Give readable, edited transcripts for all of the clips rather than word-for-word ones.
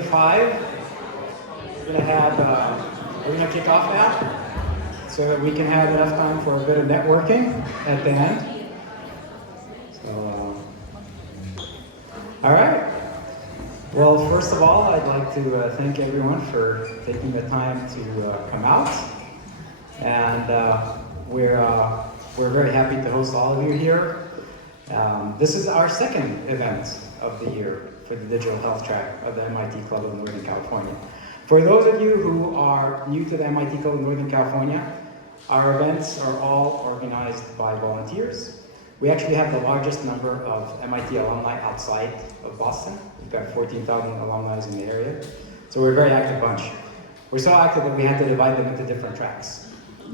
7:35. We're gonna kick off now, so that we can have enough time for a bit of networking at the end. So, all right. Well, first of all, I'd like to thank everyone for taking the time to come out, and we're very happy to host all of you here. This is our second event of the year for the digital health track of the MIT Club of Northern California. For those of you who are new to the MIT Club of Northern California, our events are all organized by volunteers. We actually have the largest number of MIT alumni outside of Boston. We've got 14,000 alumni in the area. So we're a very active bunch. We're so active that we had to divide them into different tracks.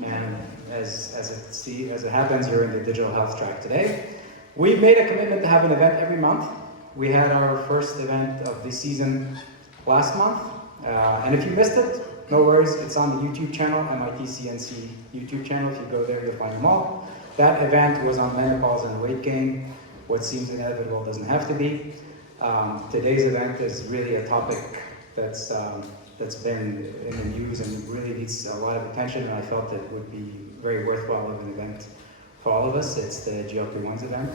And as it happens, you're in the digital health track today. We've made a commitment to have an event every month. We had our first event of the season last month. And if you missed it, no worries, it's on the YouTube channel, MIT CNC YouTube channel. If you go there, you'll find them all. That event was on menopause and weight gain. What seems inevitable doesn't have to be. Today's event is really a topic that's been in the news and really needs a lot of attention, and I felt it would be very worthwhile of an event for all of us. It's the GLP-1's event.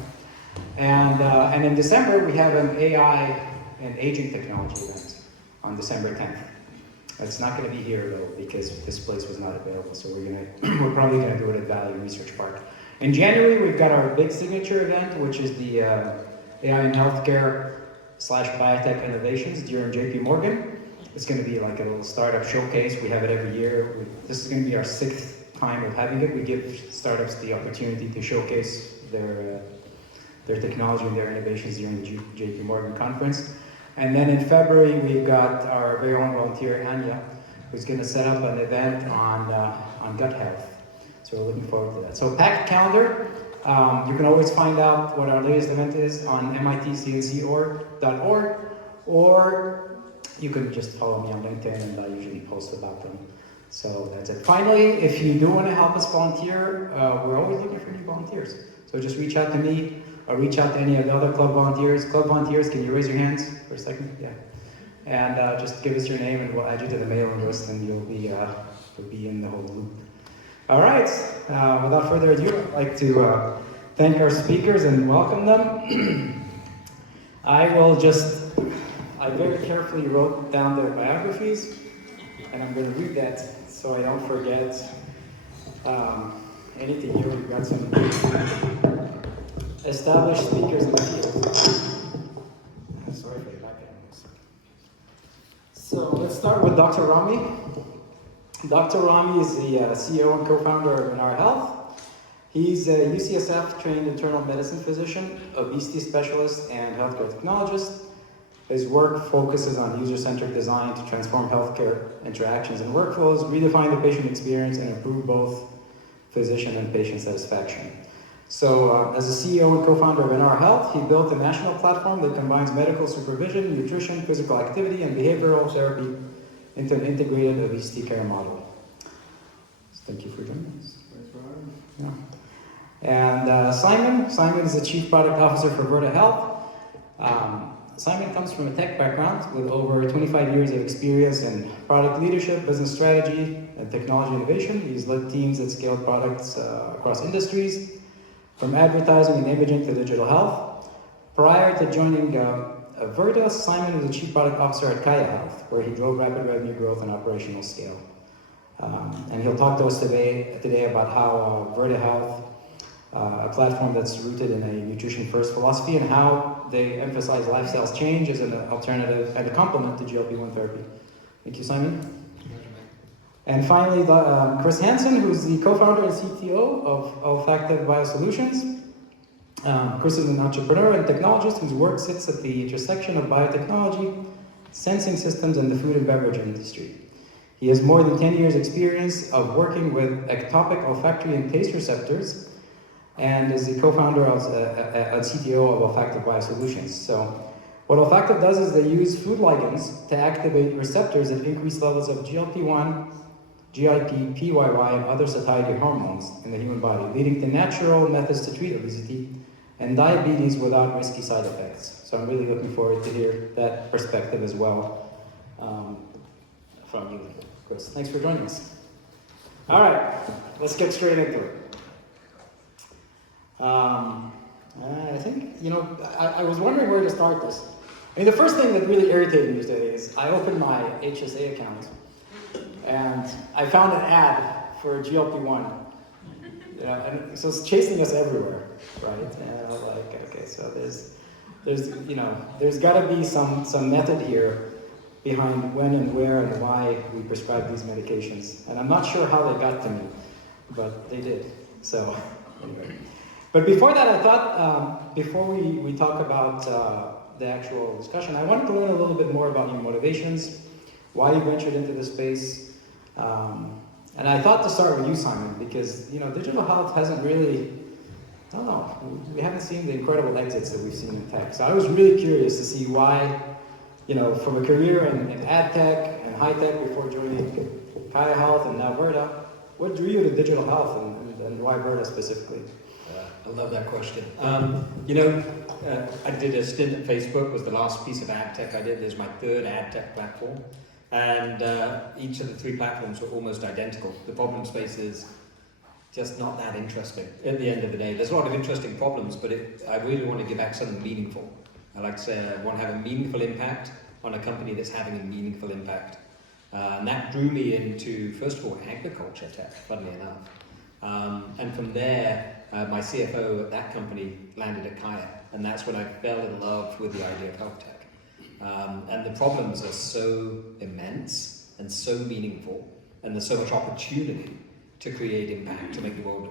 And in December, we have an AI and aging technology event on December 10th. It's not going to be here though, because this place was not available, so we're probably going to do it at Valley Research Park. In January, we've got our big signature event, which is the AI in Healthcare / Biotech Innovations during JP Morgan. It's going to be like a little startup showcase. We have it every year. This is going to be our 6th time of having it. We give startups the opportunity to showcase their technology and their innovations during the JP Morgan conference. And then in February, we've got our very own volunteer, Anya, who's going to set up an event on gut health. So we're looking forward to that. So packed calendar. You can always find out what our latest event is on mitcnc.org, or you can just follow me on LinkedIn, and I usually post about them. So that's it. Finally, if you do want to help us volunteer, we're always looking for new volunteers. So just reach out to me, or reach out to any of the other club volunteers. Club volunteers, can you raise your hands for a second? Yeah. And just give us your name, and we'll add you to the mailing list, and you'll be in the whole loop. All right. Without further ado, I'd like to thank our speakers and welcome them. I very carefully wrote down their biographies, and I'm going to read that so I don't forget anything here. We've got some established speakers in the field. Sorry for the background. So let's start with Dr. Rami. Dr. Rami is the CEO and co-founder of Meetup Health. He's a UCSF trained internal medicine physician, obesity specialist, and healthcare technologist. His work focuses on user-centered design to transform healthcare interactions and workflows, redefine the patient experience, and improve both physician and patient satisfaction. So as a CEO and co-founder of Meetup Health, he built a national platform that combines medical supervision, nutrition, physical activity, and behavioral therapy into an integrated obesity care model. So thank you for joining us. Thanks for having me. Yeah. And Simon is the Chief Product Officer for Verta Health. Simon comes from a tech background with over 25 years of experience in product leadership, business strategy, and technology innovation. He's led teams that scaled products across industries, from advertising and imaging to digital health. Prior to joining Verta, Simon was the Chief Product Officer at Kaya Health, where he drove rapid revenue growth and operational scale. And he'll talk to us today about how Verta Health, a platform that's rooted in a nutrition-first philosophy, and how they emphasize lifestyle change as an alternative and a complement to GLP-1 therapy. Thank you, Simon. And finally, Chris Hansen, who's the co-founder and CTO of Olfactive Biosolutions. Chris is an entrepreneur and technologist whose work sits at the intersection of biotechnology, sensing systems, and the food and beverage industry. He has more than 10 years experience of working with ectopic olfactory and taste receptors, and is the co-founder and CTO of Olfactive Biosolutions. So what Olfactive does is they use food ligands to activate receptors at increased levels of GLP-1, GIP, PYY, and other satiety hormones in the human body, leading to natural methods to treat obesity and diabetes without risky side effects. So I'm really looking forward to hear that perspective as well from you, Chris. Thanks for joining us. All right, let's get straight into it. I think, I was wondering where to start this. I mean, the first thing that really irritated me today is I opened my HSA account and I found an ad for GLP-1. And so it's chasing us everywhere, right? And I was like, okay, so there's got to be some method here behind when and where and why we prescribe these medications. And I'm not sure how they got to me, but they did. So anyway. But before that, I thought, before we talk about the actual discussion, I wanted to learn a little bit more about your motivations, why you ventured into this space. And I thought to start with you, Simon, because digital health hasn't really, I don't know, we haven't seen the incredible exits that we've seen in tech. So I was really curious to see why, from a career in ad tech and high tech before joining Kaya Health and now Verda, what drew you to digital health and why Verda specifically? I love that question. I did a stint at Facebook, was the last piece of ad tech I did. There's my third ad tech platform. And each of the three platforms were almost identical. The problem space is just not that interesting at the end of the day. There's a lot of interesting problems, but I really want to give back something meaningful. I like to say I want to have a meaningful impact on a company that's having a meaningful impact. And that drew me into, first of all, agriculture tech, funnily enough. And from there, my CFO at that company landed at Kaya. And that's when I fell in love with the idea of health tech. And the problems are so immense and so meaningful, and there's so much opportunity to create impact, to make the world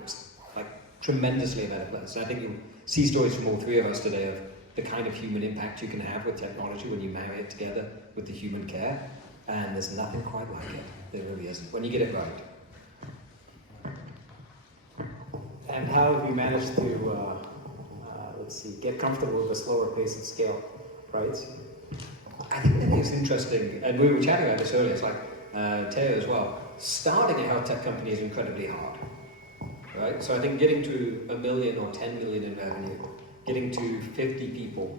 like tremendously a better place. And I think you'll see stories from all three of us today of the kind of human impact you can have with technology when you marry it together with the human care, and there's nothing quite like it. There really isn't, when you get it right. And how have you managed to, get comfortable with a slower pace and scale, right? I think that is interesting, and we were chatting about this earlier, it's like Teo as well. Starting a health tech company is incredibly hard, right? So I think getting to 1 million or 10 million in revenue, getting to 50 people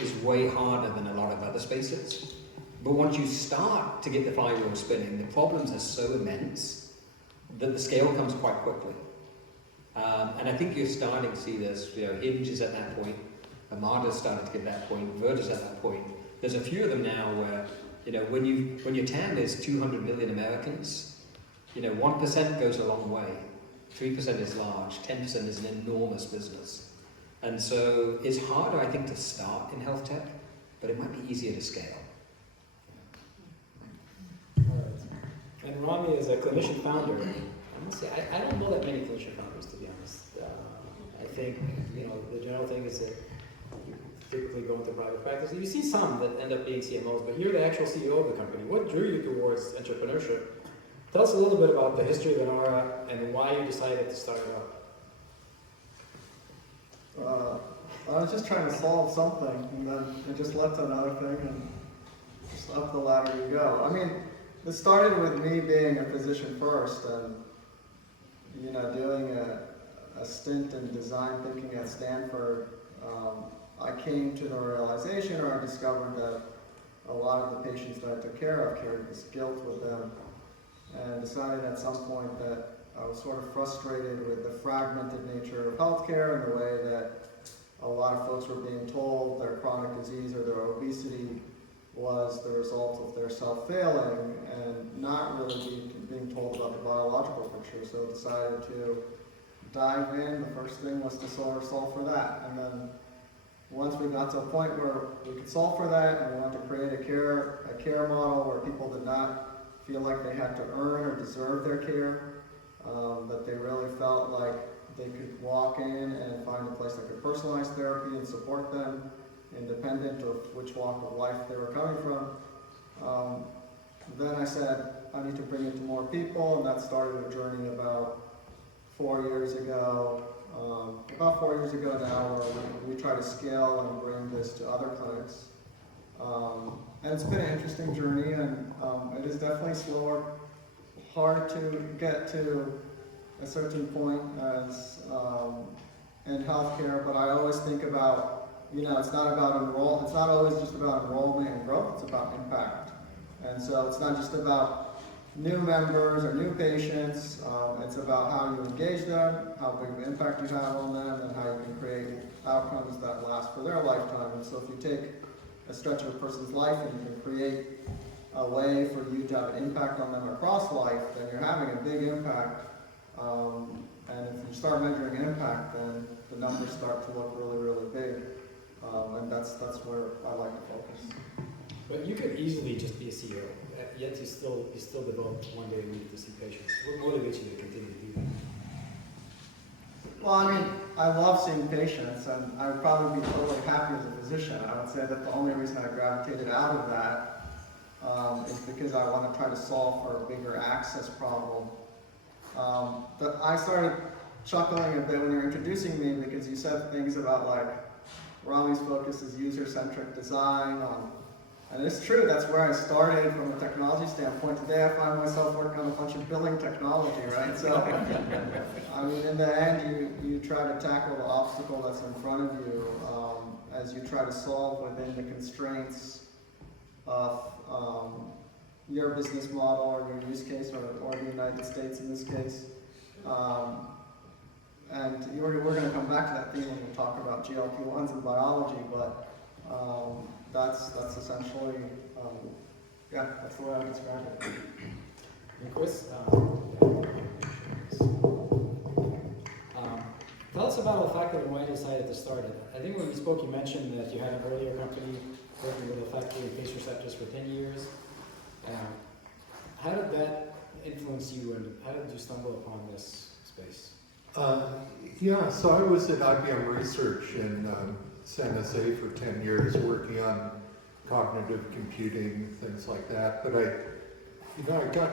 is way harder than a lot of other spaces. But once you start to get the flywheel spinning, the problems are so immense that the scale comes quite quickly. And I think you're starting to see this, Hinge is at that point, Amada's started to get that point, Verda's at that point. There's a few of them now where, when your TAM is 200 million Americans, 1% goes a long way, 3% is large, 10% is an enormous business. And so it's harder, I think, to start in health tech, but it might be easier to scale. All right. And Rami is a clinician founder. I don't know that many clinician founders, to be honest. I think, the general thing is that you typically go into private practice. You see some that end up being CMOs, but you're the actual CEO of the company. What drew you towards entrepreneurship? Tell us a little bit about the history of Inara and why you decided to start it up. I was just trying to solve something, and then it just led to another thing, and just up the ladder you go. I mean, it started with me being a physician first, and doing a stint in design thinking at Stanford. I came to the realization, or I discovered that a lot of the patients that I took care of carried this guilt with them, and decided at some point that I was sort of frustrated with the fragmented nature of healthcare and the way that a lot of folks were being told their chronic disease or their obesity was the result of their self-failing and not really being told about the biological picture. So I decided to dive in. The first thing was to solve for that. And then once we got to a point where we could solve for that and we wanted to create a care model where people did not feel like they had to earn or deserve their care, that they really felt like they could walk in and find a place that could personalize therapy and support them, independent of which walk of life they were coming from. Then I said, I need to bring it to more people, and that started a journey about 4 years ago. About 4 years ago now, where we try to scale and bring this to other clinics. And it's been an interesting journey, and it is definitely slower, hard to get to a certain point as in healthcare, but I always think about, it's not always just about enrollment and growth, it's about impact. And And so it's not just about new members or new patients, it's about how you engage them, how big of an impact you have on them, and how you can create outcomes that last for their lifetime. And so if you take a stretch of a person's life and you can create a way for you to have an impact on them across life, then you're having a big impact. And if you start measuring impact, then the numbers start to look really, really big. And that's where I like to focus. But you could easily just be a CEO, yet you still develop one day a week to see patients. What motivates you to continue to do that? Well, I mean, I love seeing patients, and I would probably be totally happy as a physician. I would say that the only reason I gravitated out of that is because I want to try to solve for a bigger access problem. I started chuckling a bit when you were introducing me because you said things about like Rami's focus is user-centric design and it's true, that's where I started from a technology standpoint. Today I find myself working on a bunch of billing technology, right? So, I mean, in the end, you try to tackle the obstacle that's in front of you as you try to solve within the constraints of your business model or your use case or the United States in this case. And we're going to come back to that theme when we talk about GLP-1's and biology, but that's essentially, that's the way I describe it. And Chris, tell us about Olfactive and why you decided to start it. I think when we spoke, you mentioned that you had an earlier company working with olfactory and taste receptors for 10 years. How did that influence you, and how did you stumble upon this space? So I was at IBM Research in San Jose for 10 years working on cognitive computing, things like that. But I got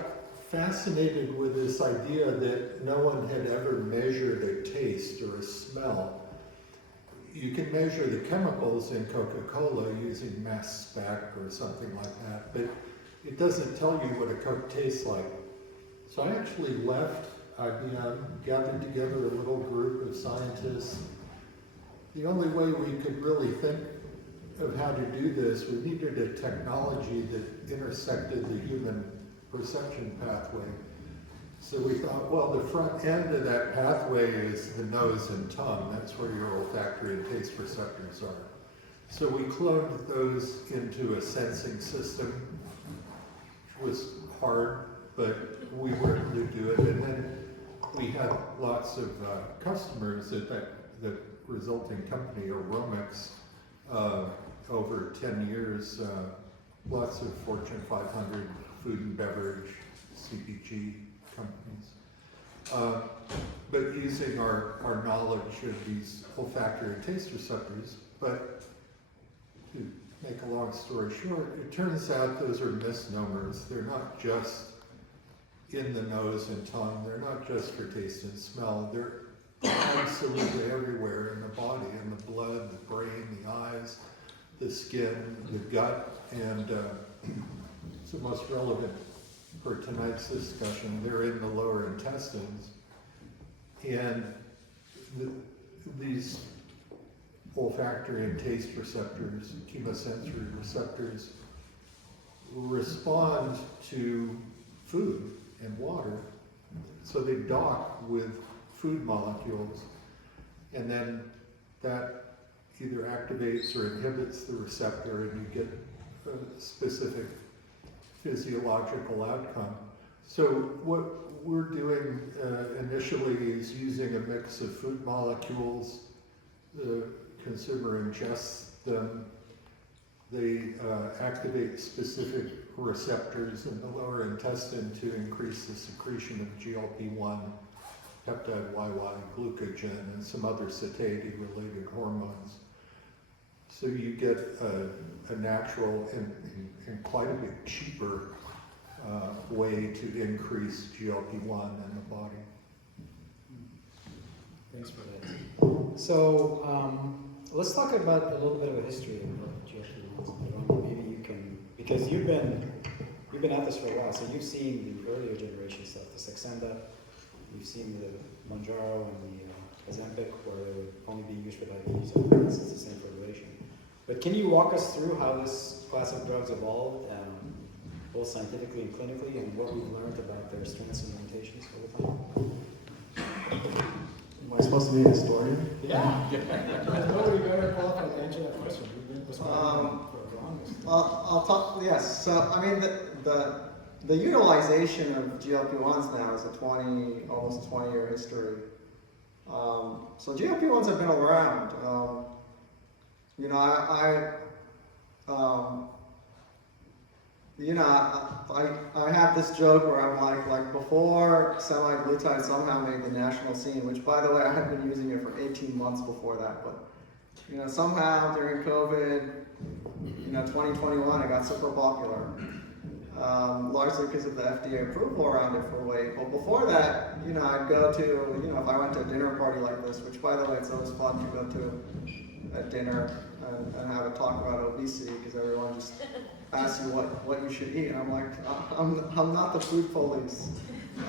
fascinated with this idea that no one had ever measured a taste or a smell. You can measure the chemicals in Coca-Cola using mass spec or something like that, but it doesn't tell you what a Coke tastes like. So I actually left IBM, gathered together a little group of scientists. The only way we could really think of how to do this, we needed a technology that intersected the human perception pathway. So we thought, well, the front end of that pathway is the nose and tongue. That's where your olfactory and taste receptors are. So we cloned those into a sensing system, which was hard, but we were able to do it. And then we had lots of customers at the resulting company, Aromix, over 10 years, lots of Fortune 500 food and beverage, CPG companies. But using our knowledge of these olfactory and taste receptors. But to make a long story short, it turns out those are misnomers. They're not just in the nose and tongue. They're not just for taste and smell. They're absolutely everywhere in the body, in the blood, the brain, the eyes, the skin, the gut, and it's the most relevant for tonight's discussion. They're in the lower intestines, and these olfactory and taste receptors, chemosensory receptors, respond to food and water, so they dock with food molecules, and then that either activates or inhibits the receptor, and you get a specific physiological outcome. So what we're doing initially is using a mix of food molecules. The consumer ingests them. They activate specific receptors in the lower intestine to increase the secretion of GLP-1, peptide YY, glucogen, and some other satiety-related hormones. So you get a natural and quite a bit cheaper way to increase GLP-1 in the body. Thanks for that. So let's talk about a little bit of a history of GLP-1s. Maybe you can, because you've been at this for a while, so you've seen the earlier generation stuff, the Saxenda, you've seen the Mounjaro and the Ozempic, where they would only be used for diabetes. I think it's the same formulation. But can you walk us through how this class of drugs evolved? both scientifically and clinically, and what we've learned about their strengths and limitations over time. Am I supposed to be a historian? Yeah. There's nobody better qualified to answer that question. We've been responding for the longest. I'll talk. Yes. So I mean, the utilization of GLP-1s now is almost a 20-year history. So GLP-1s have been around. You know, I have this joke where I'm like before semaglutide somehow made the national scene, which by the way, I had been using it for 18 months before that, but you know, somehow during COVID, 2021, it got super popular, largely because of the FDA approval around it for weight. But before that, I'd go to, if I went to a dinner party like this, which by the way, it's always fun to go to at dinner and have a talk about obesity because everyone just asks you what you should eat. And I'm like, I'm not the food police.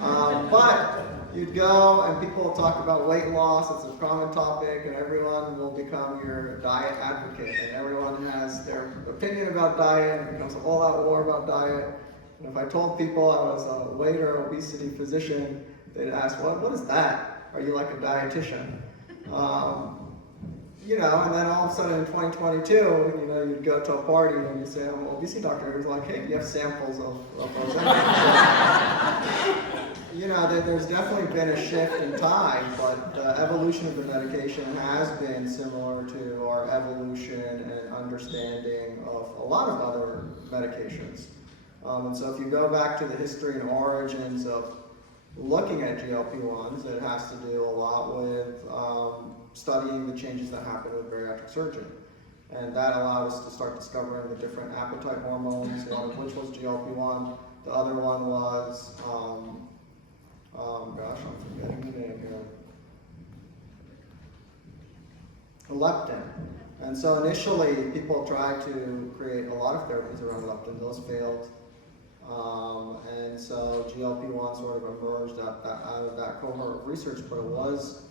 But you'd go and people will talk about weight loss, it's a common topic, and everyone will become your diet advocate. And everyone has their opinion about diet, and it becomes a whole lot war about diet. And if I told people I was a weight or obesity physician, they'd ask, what is that? Are you like a dietitian? And then all of a sudden in 2022, you'd go to a party and you'd say, I'm an obesity doctor. It was like, hey, do you have samples of those? There's definitely been a shift in time, but the evolution of the medication has been similar to our evolution and understanding of a lot of other medications. And so if you go back to the history and origins of looking at GLP-1s, it has to do a lot with studying the changes that happen with bariatric surgery. And that allowed us to start discovering the different appetite hormones, one of which was GLP-1. The other one was, I'm forgetting the name here. Leptin. And so initially, people tried to create a lot of therapies around leptin. Those failed. And so GLP-1 sort of emerged out of that cohort of research, but it was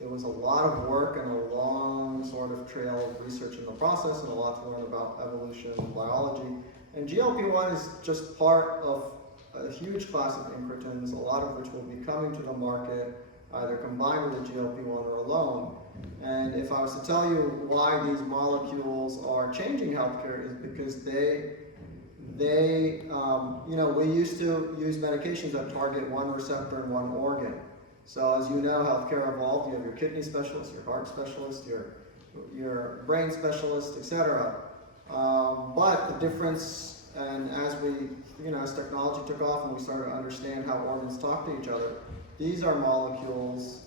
it was a lot of work and a long sort of trail of research in the process and a lot to learn about evolution and biology. And GLP-1 is just part of a huge class of incretins, a lot of which will be coming to the market either combined with a GLP-1 or alone. And if I was to tell you why these molecules are changing healthcare is because we used to use medications that target one receptor and one organ. So as you know, healthcare evolved. You have your kidney specialist, your heart specialist, your brain specialist, etc. But the difference, and as as technology took off and we started to understand how organs talk to each other, these are molecules,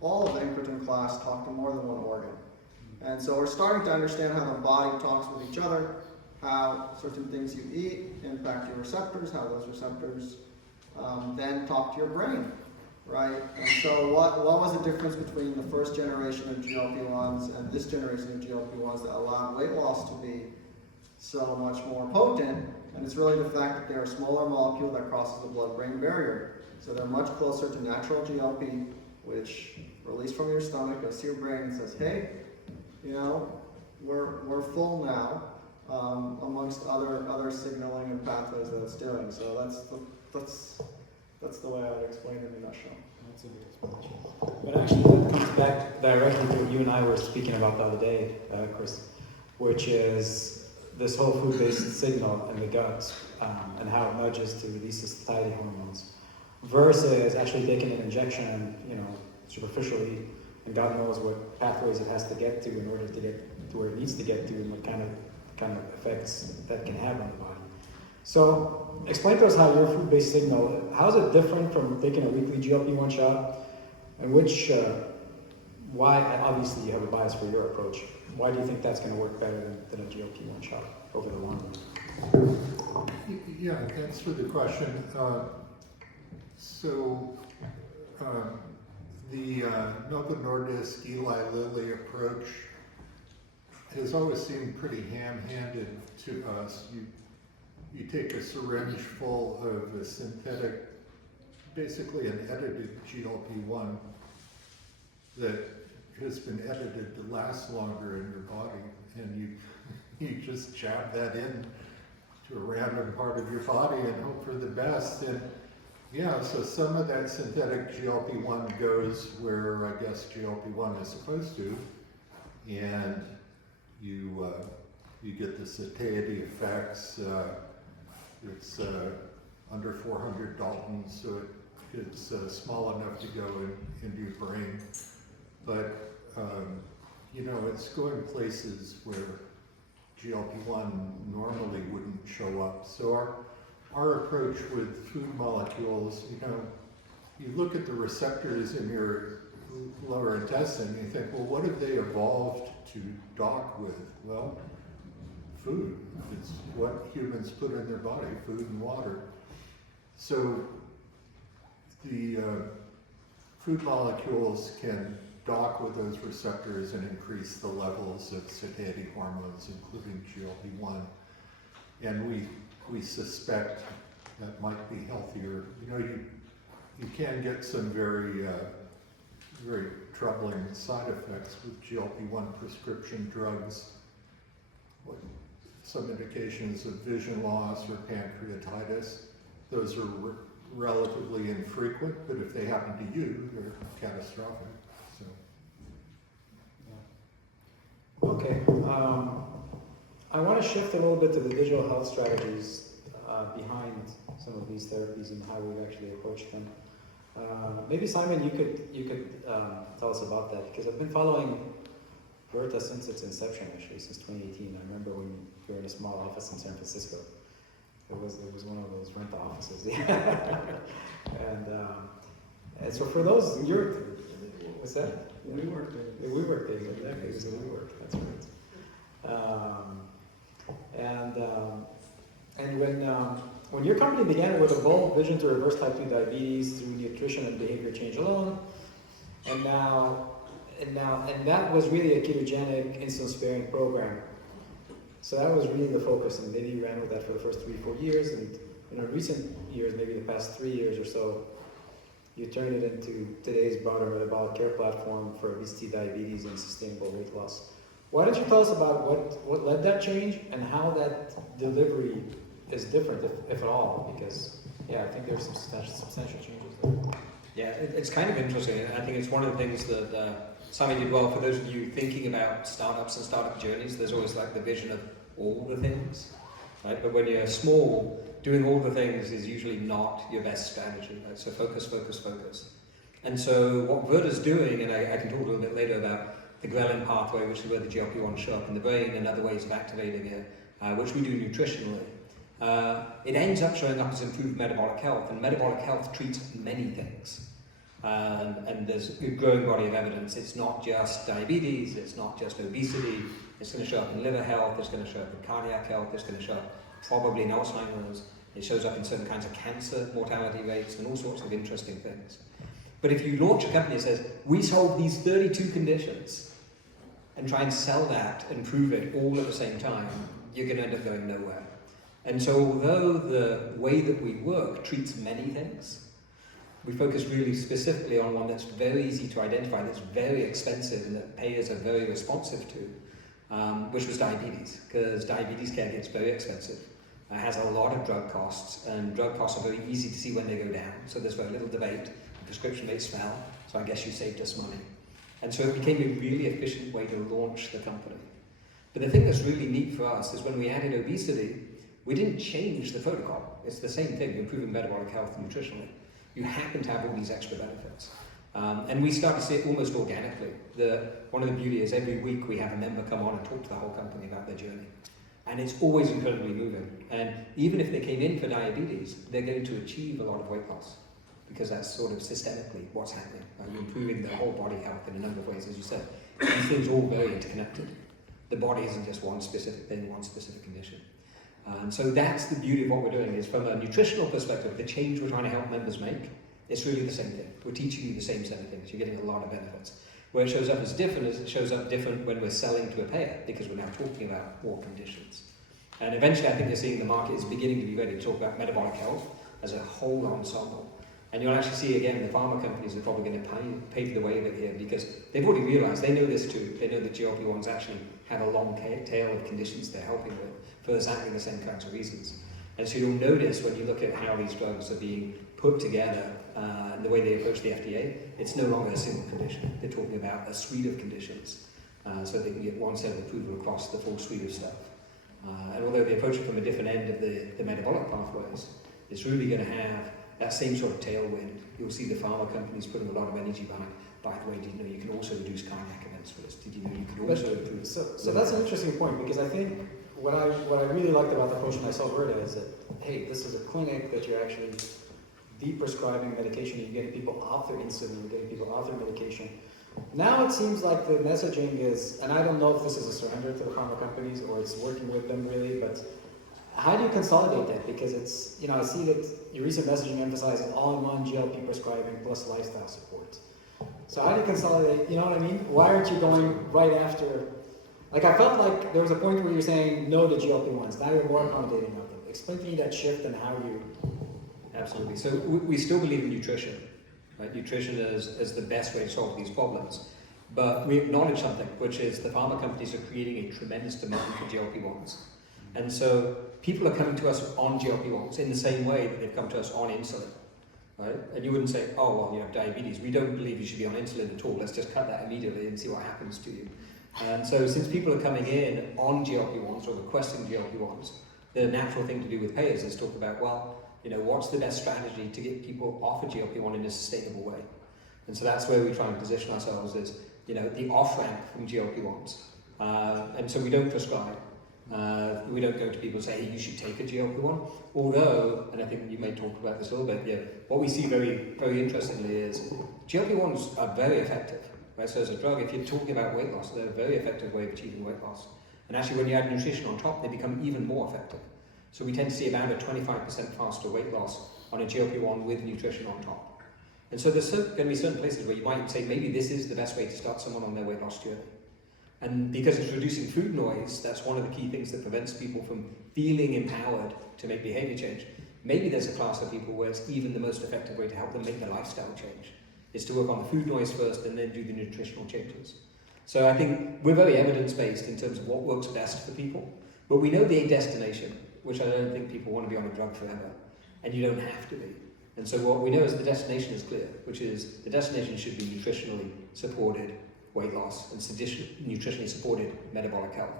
all of the incretin class talk to more than one organ. And so we're starting to understand how the body talks with each other, how certain things you eat impact your receptors, how those receptors then talk to your brain, right? And so what was the difference between the first generation of GLP-1s and this generation of GLP-1s that allowed weight loss to be so much more potent? And it's really the fact that they're a smaller molecule that crosses the blood-brain barrier. So they're much closer to natural GLP, which released from your stomach goes to your brain and says, hey, we're full now, amongst other signaling and pathways that it's doing. So that's the way I would explain it in a nutshell. That's a good explanation. But actually, that comes back directly to what you and I were speaking about the other day, Chris, which is this whole food-based signal in the gut and how it nudges to release the satiety hormones versus actually taking an injection, superficially, and God knows what pathways it has to get to in order to get to where it needs to get to and what kind of effects that can have on the body. So explain to us how your food-based signal, how is it different from taking a weekly GLP-1 shot, and why, obviously you have a bias for your approach, why do you think that's going to work better than a GLP-1 shot over the long run? Yeah, thanks for the question. The Novo Nordisk Eli Lilly approach has always seemed pretty ham-handed to us. You take a syringe full of a synthetic, basically an edited GLP-1 that has been edited to last longer in your body, and you you just jab that in to a random part of your body and hope for the best. And yeah, so some of that synthetic GLP-1 goes where I guess GLP-1 is supposed to, and you get the satiety effects. It's under 400 Daltons, so it's small enough to go into your brain. But you know, it's going places where GLP-1 normally wouldn't show up. So our approach with food molecules, you know, you look at the receptors in your lower intestine, you think, well, what have they evolved to dock with? Well, food. It's what humans put in their body, food and water. So the food molecules can dock with those receptors and increase the levels of satiety hormones, including GLP-1. And we suspect that might be healthier. You know, you can get some very troubling side effects with GLP-1 prescription drugs. Some indications of vision loss or pancreatitis. Those are relatively infrequent, but if they happen to you, they're catastrophic. So. Okay, I want to shift a little bit to the digital health strategies behind some of these therapies and how we've actually approached them. Maybe Simon, you could tell us about that, because I've been following Verta since its inception, actually, since 2018. I remember when you were in a small office in San Francisco. It was one of those rent offices, and so for those, what's that? We worked in We work days, exactly. It was a we work. That's right. And when your company began with a bold vision to reverse type 2 diabetes through nutrition and behavior change alone, and that was really a ketogenic, insulin-sparing program. So that was really the focus, and maybe you ran with that for the first 3-4 years, and in recent years, maybe the past 3 years or so, you turned it into today's broader metabolic care platform for obesity, diabetes, and sustainable weight loss. Why don't you tell us about what led that change and how that delivery is different, if at all? Because, yeah, I think there's some substantial changes there. Yeah, it's kind of interesting. I think it's one of the things that Simon did well. For those of you thinking about startups and startup journeys, there's always like the vision of all the things, right? But when you're small, doing all the things is usually not your best strategy, right? So focus, focus, focus. And so what Verta's doing, and I can talk a little bit later about the ghrelin pathway, which is where the GLP-1 show up in the brain, and other ways of activating it, which we do nutritionally. It ends up showing up as improved metabolic health, and metabolic health treats many things. And there's a growing body of evidence. It's not just diabetes, it's not just obesity, it's going to show up in liver health, it's going to show up in cardiac health, it's going to show up probably in Alzheimer's, it shows up in certain kinds of cancer mortality rates and all sorts of interesting things. But if you launch a company that says, we solve these 32 conditions, and try and sell that and prove it all at the same time, you're going to end up going nowhere. And so although the way that we work treats many things, we focus really specifically on one that's very easy to identify, that's very expensive, and that payers are very responsive to, which was diabetes, because diabetes care gets very expensive. It has a lot of drug costs, and drug costs are very easy to see when they go down, so there's very little debate. The prescription rates fell, so I guess you saved us money. And so it became a really efficient way to launch the company. But the thing that's really neat for us is when we added obesity, we didn't change the protocol. It's the same thing, improving metabolic health nutritionally. You happen to have all these extra benefits. And we start to see it almost organically. One of the beauty is every week we have a member come on and talk to the whole company about their journey. And it's always incredibly moving. And even if they came in for diabetes, they're going to achieve a lot of weight loss, because that's sort of systemically what's happening. You're improving their whole body health in a number of ways, as you said. These things are all very interconnected. The body isn't just one specific thing, one specific condition. So that's the beauty of what we're doing, is from a nutritional perspective, the change we're trying to help members make, it's really the same thing. We're teaching you the same set of things. You're getting a lot of benefits. Where it shows up as different is it shows up different when we're selling to a payer, because we're now talking about more conditions. And eventually I think you're seeing the market is beginning to be ready to talk about metabolic health as a whole ensemble. And you'll actually see again, the pharma companies are probably going to pave the way of it here because they've already realized, they know this too, they know that GLP-1s actually have a long tail of conditions they're helping with for exactly the same kinds of reasons. And so you'll notice when you look at how these drugs are being put together, and the way they approach the FDA, it's no longer a single condition. They're talking about a suite of conditions, so they can get one set of approval across the full suite of stuff. And although they approach it from a different end of the metabolic pathways, it's really going to have that same sort of tailwind. You'll see the pharma companies putting a lot of energy behind. By the way, did you know you can also reduce cardiac events for this? Did you know you could also improve? So that's an interesting point because I think what I really liked about the approach when I saw Verta is that, hey, this is a clinic that you're actually de-prescribing medication, you're getting people off their insulin, you're getting people off their medication. Now it seems like the messaging is, and I don't know if this is a surrender to the pharma companies or it's working with them really, but how do you consolidate that? Because it's, you know, I see that your recent messaging emphasizes all-in-one GLP prescribing plus lifestyle support. So how do you consolidate, you know what I mean? Why aren't you going right after, like I felt like there was a point where you're saying no to GLP-1s, now you're more accommodating of them. Explain to me that shift and how you... Absolutely. So we still believe in nutrition, right? Nutrition is the best way to solve these problems. But we acknowledge something, which is the pharma companies are creating a tremendous demand for GLP-1s. And so people are coming to us on GLP-1s in the same way that they've come to us on insulin, right? And you wouldn't say, oh, well, you have diabetes. We don't believe you should be on insulin at all. Let's just cut that immediately and see what happens to you. And so since people are coming in on GLP-1s or requesting GLP-1s, the natural thing to do with payers is talk about, well, you know, what's the best strategy to get people off a GLP-1 in a sustainable way? And so that's where we try and position ourselves as, you know, the off-ramp from GLP-1s. And so we don't prescribe. We don't go to people and say, hey, you should take a GLP-1. Although, and I think you may talk about this a little bit, yeah, what we see very, very interestingly is GLP-1s are very effective. Right? So as a drug, if you're talking about weight loss, they're a very effective way of achieving weight loss. And actually, when you add nutrition on top, they become even more effective. So we tend to see about a 25% faster weight loss on a GLP-1 with nutrition on top. And so there's going to be certain places where you might say, maybe this is the best way to start someone on their weight loss journey. And because it's reducing food noise, that's one of the key things that prevents people from feeling empowered to make behavior change. Maybe there's a class of people where it's even the most effective way to help them make their lifestyle change, is to work on the food noise first and then do the nutritional changes. So I think we're very evidence-based in terms of what works best for people, but we know the destination, which I don't think people want to be on a drug forever, and you don't have to be. And so what we know is the destination is clear, which is the destination should be nutritionally supported weight loss and nutritionally supported metabolic health.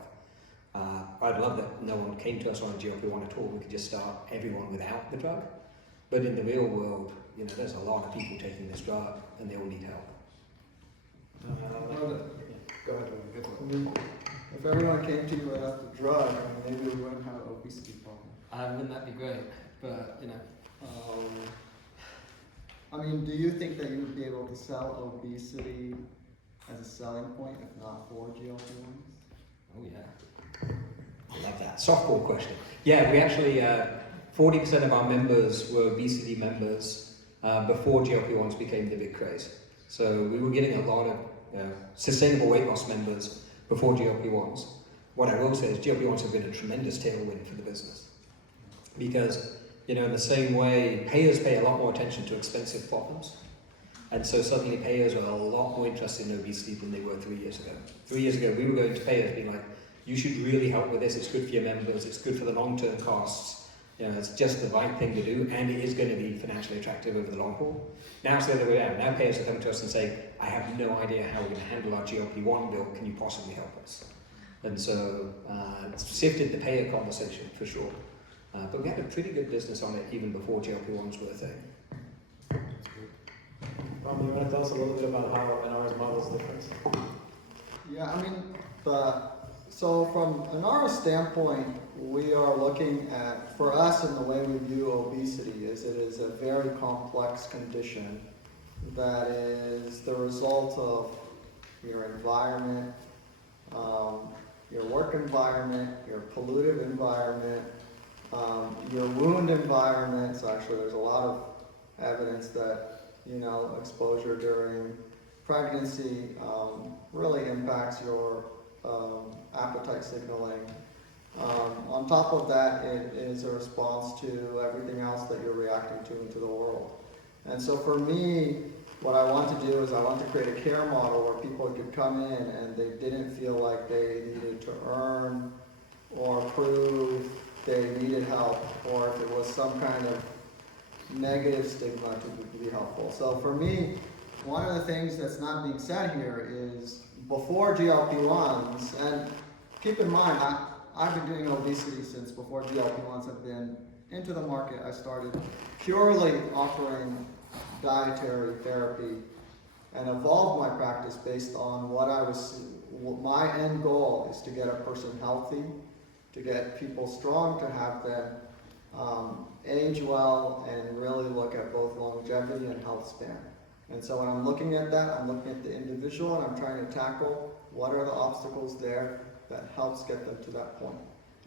I'd love that no one came to us on a GLP-1 at all. We could just start everyone without the drug. But in the real world, you know, there's a lot of people taking this drug and they all need help. Go ahead. I mean, if everyone came to you without the drug, I mean, maybe we wouldn't have an obesity problem. Wouldn't that be great? But, you know. I mean, do you think that you would be able to sell obesity as a selling point, if not for GLP-1s? Oh yeah, I love that. Softball question. Yeah, we actually, 40% of our members were obesity members before GLP-1s became the big craze. So we were getting a lot of sustainable weight loss members before GLP-1s. What I will say is GLP-1s have been a tremendous tailwind for the business. Because, you know, in the same way, payers pay a lot more attention to expensive problems. And so suddenly payers are a lot more interested in obesity than they were 3 years ago. 3 years ago, we were going to payers being like, you should really help with this, it's good for your members, it's good for the long-term costs, you know, it's just the right thing to do, and it is going to be financially attractive over the long haul. Now it's the other way around. Now payers are coming to us and saying, I have no idea how we're going to handle our GLP-1 bill, can you possibly help us? And so it's shifted the payer conversation for sure. But we had a pretty good business on it even before GLP-1s were a thing. Ron, you want to tell us a little bit about how NR's model is different? Yeah, I mean, so from an NR standpoint, we are looking at, for us in the way we view obesity, is it is a very complex condition that is the result of your environment, your work environment, your pollutive environment, your wound environment. So actually there's a lot of evidence that, you know, exposure during pregnancy really impacts your appetite signaling. On top of that, it is a response to everything else that you're reacting to into the world. And so for me, what I want to do is I want to create a care model where people could come in and they didn't feel like they needed to earn or prove they needed help, or if it was some kind of negative stigma to be helpful. So for me, one of the things that's not being said here is before GLP-1s, and keep in mind, I've been doing obesity since before GLP-1s have been into the market. I started purely offering dietary therapy and evolved my practice based on my end goal is to get a person healthy, to get people strong, to have them age well, and really look at both longevity and health span. And so when I'm looking at that, I'm looking at the individual and I'm trying to tackle what are the obstacles there that helps get them to that point.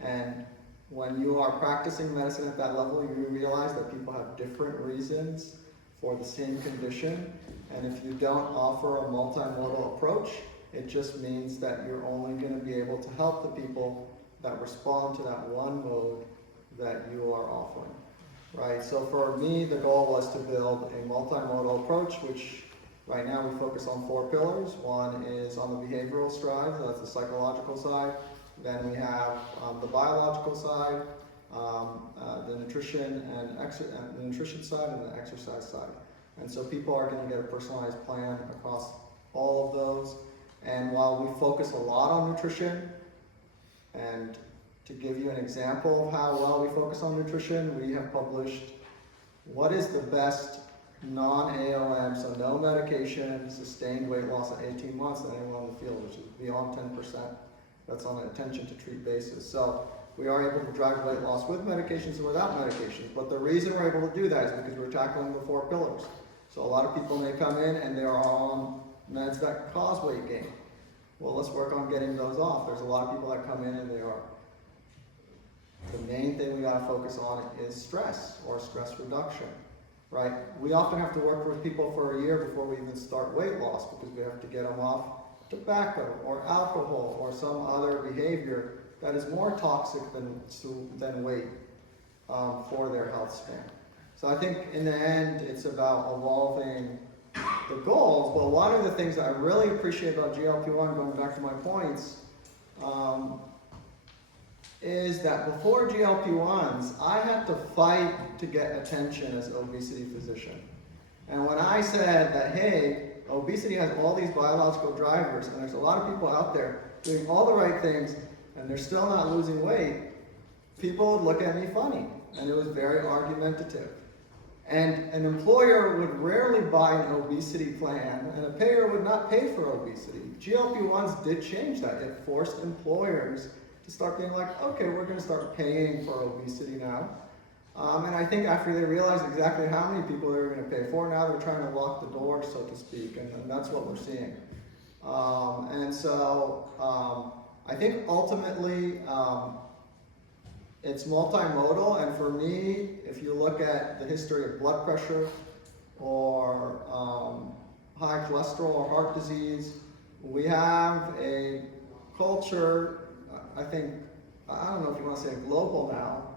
And when you are practicing medicine at that level, you realize that people have different reasons for the same condition. And if you don't offer a multimodal approach, it just means that you're only going to be able to help the people that respond to that one mode that you are offering. Right, so for me, the goal was to build a multimodal approach, which right now we focus on 4 pillars. One is on the behavioral side, so that's the psychological side. Then we have the biological side, the nutrition the nutrition side, and the exercise side. And so people are going to get a personalized plan across all of those. And while we focus a lot on nutrition, and to give you an example of how well we focus on nutrition, we have published what is the best non-AOM, so no medication, sustained weight loss at 18 months than anyone in the field, which is beyond 10%. That's on an attention to treat basis. So we are able to drive weight loss with medications and without medications. But the reason we're able to do that is because we're tackling the 4 pillars. So a lot of people may come in and they are on meds that cause weight gain. Well, let's work on getting those off. There's a lot of people that come in and they are. The main thing we gotta focus on is stress or stress reduction, right? We often have to work with people for a year before we even start weight loss because we have to get them off tobacco or alcohol or some other behavior that is more toxic than weight for their health span. So I think in the end, it's about evolving the goals. But one of the things that I really appreciate about GLP-1, going back to my points, is that before GLP-1s, I had to fight to get attention as an obesity physician. And when I said that, hey, obesity has all these biological drivers, and there's a lot of people out there doing all the right things, and they're still not losing weight, people would look at me funny, and it was very argumentative. And an employer would rarely buy an obesity plan, and a payer would not pay for obesity. GLP-1s did change that. It forced employers to start being like, okay, we're going to start paying for obesity now. And I think after they realized exactly how many people they were going to pay for, now they're trying to lock the door, so to speak, and that's what we're seeing. And so I think ultimately it's multimodal, and for me, if you look at the history of blood pressure or high cholesterol or heart disease, we have a culture, I don't know if you want to say global now,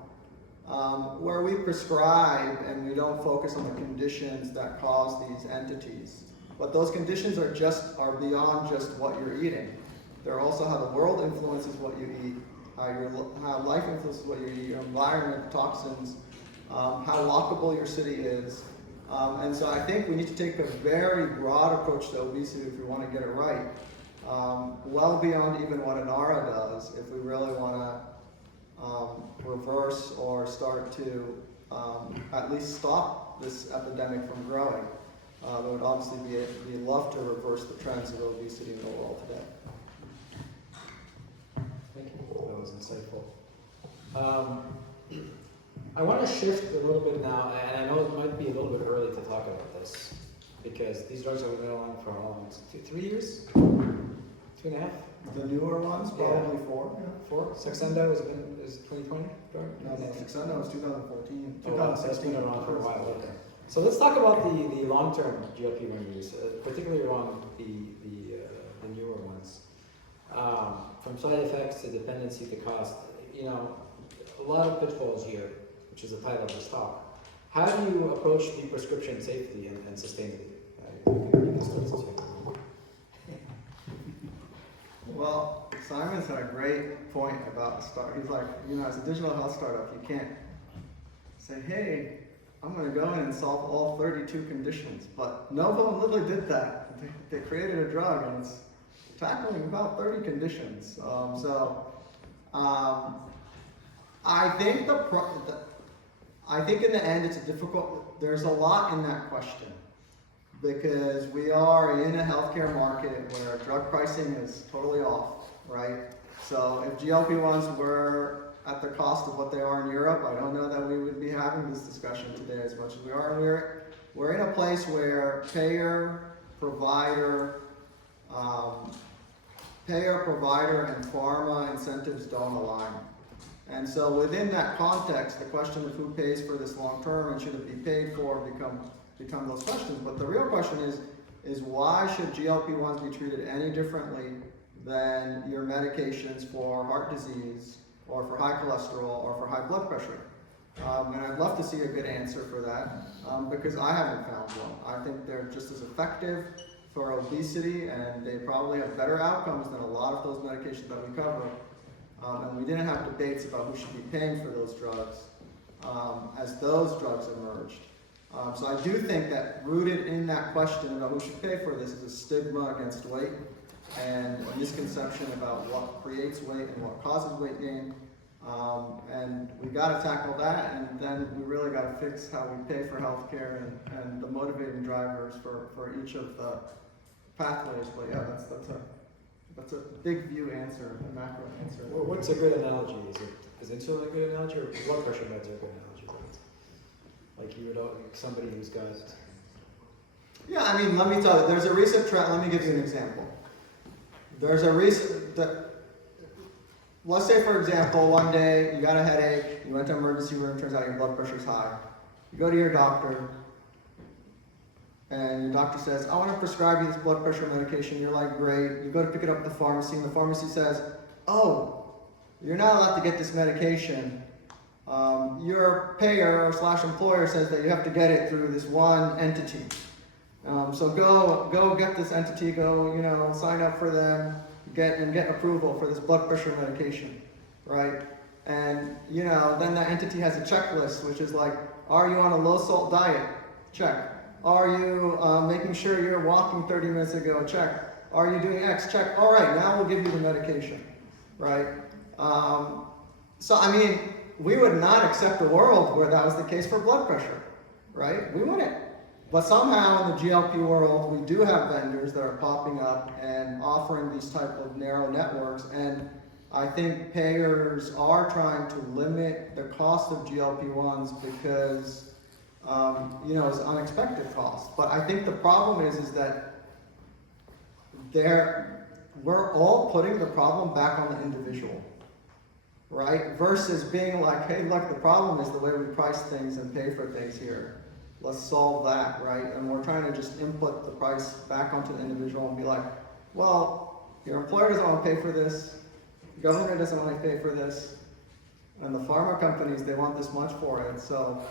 where we prescribe and we don't focus on the conditions that cause these entities. But those conditions are beyond just what you're eating. They're also how the world influences what you eat, how life influences what you eat, your environment, toxins, how lockable your city is. And so I think we need to take a very broad approach to obesity if we want to get it right. Well beyond even what ANARA does, if we really want to reverse or start to at least stop this epidemic from growing. There would obviously be love to reverse the trends of obesity in the world today. Thank you. That was insightful. I want to shift a little bit now, and I know it might be a little bit early to talk about this, because these drugs have been around for how long? 3 years? 2.5? The newer ones, probably 4. Yeah. 4? Saxenda is 2020 drug? No, Saxenda was 2014. Oh, wow, so it's been around for a while. Okay. So let's talk about the long-term GLP-1 use, particularly around the newer ones. From side effects to dependency to cost, a lot of pitfalls here, which is the title of this talk. How do you approach the prescription safety and sustainability? You can start this too. Well, Simon's had a great point about the start. He's like, as a digital health startup, you can't say, hey, I'm going to go in and solve all 32 conditions. But Novo literally did that. They created a drug, and it's tackling about 30 conditions. I think in the end, it's there's a lot in that question. Because we are in a healthcare market where drug pricing is totally off, right? So if GLP-1s were at the cost of what they are in Europe, I don't know that we would be having this discussion today as much as we are. We're in a place where payer, provider, and pharma incentives don't align. And so within that context, the question of who pays for this long term and should it be paid for become those questions. But the real question is why should GLP-1s be treated any differently than your medications for heart disease or for high cholesterol or for high blood pressure? And I'd love to see a good answer for that because I haven't found one. I think they're just as effective for obesity and they probably have better outcomes than a lot of those medications that we cover. And we didn't have debates about who should be paying for those drugs as those drugs emerged. So I do think that rooted in that question about who should pay for this is a stigma against weight and a misconception about what creates weight and what causes weight gain. And we got to tackle that, and then we really got to fix how we pay for healthcare and the motivating drivers for each of the pathways. But yeah, that's a big view answer, a macro answer. Well, what's a good analogy? Is insulin a good analogy, or blood pressure meds are a good analogy? Like somebody who's got. Yeah, I mean, let me tell you, there's a recent trend. Let me give you an example. There's a recent. Let's say, for example, one day you got a headache, you went to emergency room, turns out your blood pressure's high. You go to your doctor, and your doctor says, I want to prescribe you this blood pressure medication. You're like, great. You go to pick it up at the pharmacy, and the pharmacy says, oh, you're not allowed to get this medication. Your payer or / employer says that you have to get it through this one entity. So go get this entity, sign up for them, get approval for this blood pressure medication, right? And, then the entity has a checklist, which is like, are you on a low salt diet? Check. Are you making sure you're walking 30 minutes ago? Check. Are you doing X? Check. All right, now we'll give you the medication, right? So, I mean, we would not accept a world where that was the case for blood pressure, right? We wouldn't. But somehow in the GLP world, we do have vendors that are popping up and offering these type of narrow networks. And I think payers are trying to limit the cost of GLP-1s because, it's unexpected cost. But I think the problem is that we're all putting the problem back on the individual. Right? Versus being like, hey, look, the problem is the way we price things and pay for things here. Let's solve that, right? And we're trying to just input the price back onto the individual and be like, well, your employer doesn't want to pay for this, the government doesn't want to pay for this, and the pharma companies, they want this much for it. So,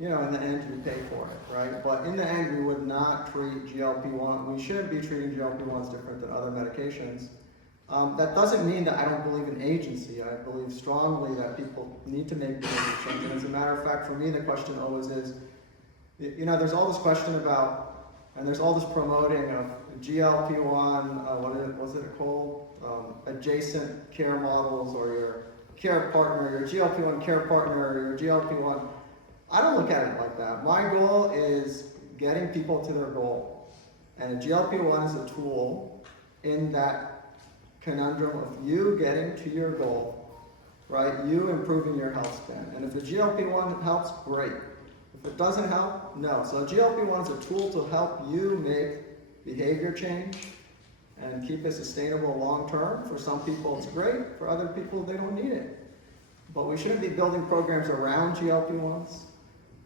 in the end, we pay for it, right? But in the end, we would not treat GLP-1, we shouldn't be treating GLP-1s different than other medications. That doesn't mean that I don't believe in agency. I believe strongly that people need to make behavior change. And as a matter of fact, for me, the question always is, there's all this question about, and there's all this promoting of GLP-1, what's it called? Adjacent care models, or your care partner, your GLP-1 care partner, or your GLP-1. I don't look at it like that. My goal is getting people to their goal. And a GLP-1 is a tool in that conundrum of you getting to your goal, right? You improving your health span. And if the GLP-1 helps, great. If it doesn't help, no. So a GLP-1 is a tool to help you make behavior change and keep it sustainable long term. For some people it's great, for other people they don't need it. But we shouldn't be building programs around GLP-1s.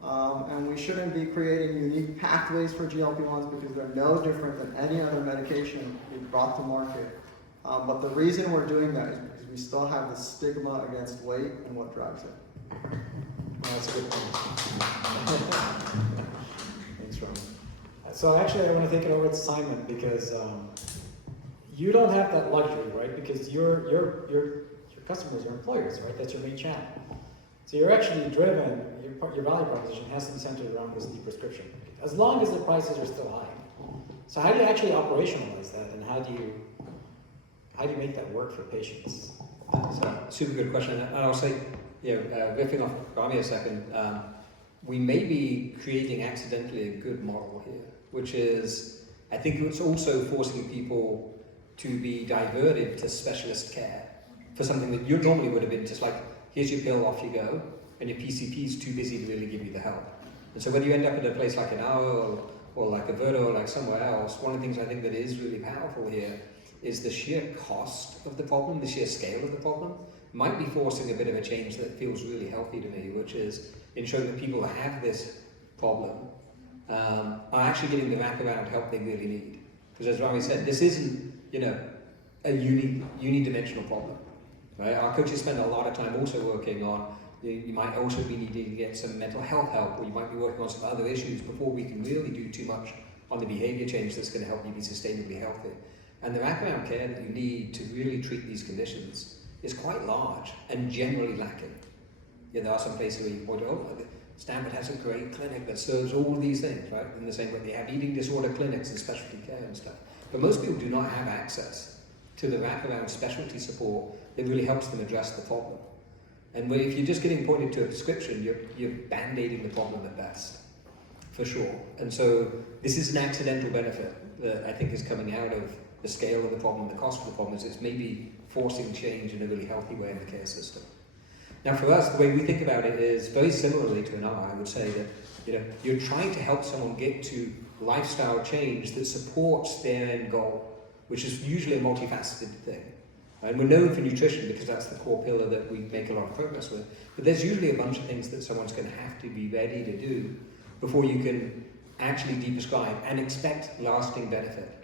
And we shouldn't be creating unique pathways for GLP-1s because they're no different than any other medication we've brought to market. But the reason we're doing that is because we still have the stigma against weight and what drives it. that's a good point. Thanks, Ron. So actually, I want to take it over to Simon because you don't have that luxury, right? Because your customers are employers, right? That's your main channel. So you're actually driven. Your value proposition has to be centered around this e-prescription, as long as the prices are still high. So how do you actually operationalize that, and how do you make that work for patients? So, super good question. And I'll say, riffing off Rami a second, we may be creating accidentally a good model here, which is, I think it's also forcing people to be diverted to specialist care for something that you normally would have been just like, here's your pill, off you go, and your PCP is too busy to really give you the help. And so when you end up at a place like an hour or like a Verdo or like somewhere else, one of the things I think that is really powerful here is the sheer cost of the problem, the sheer scale of the problem, might be forcing a bit of a change that feels really healthy to me, which is ensuring that people that have this problem are actually getting the wraparound help they really need. Because as Rami said, this isn't, a unidimensional problem. Right? Our coaches spend a lot of time also working on, you might also be needing to get some mental health help, or you might be working on some other issues before we can really do too much on the behavior change that's going to help you be sustainably healthy. And the wraparound care that you need to really treat these conditions is quite large and generally lacking. There are some places where you point out, Stanford has a great clinic that serves all of these things, right? In the same way they have eating disorder clinics and specialty care and stuff. But most people do not have access to the wraparound specialty support that really helps them address the problem. And if you're just getting pointed to a prescription, you're band-aiding the problem at best, for sure. And so this is an accidental benefit that I think is coming out of the scale of the problem, the cost of the problem, is it's maybe forcing change in a really healthy way in the care system. Now for us, the way we think about it is very similarly to an I would say that you're trying to help someone get to lifestyle change that supports their end goal, which is usually a multifaceted thing. And we're known for nutrition because that's the core pillar that we make a lot of progress with. But there's usually a bunch of things that someone's going to have to be ready to do before you can actually deprescribe and expect lasting benefit.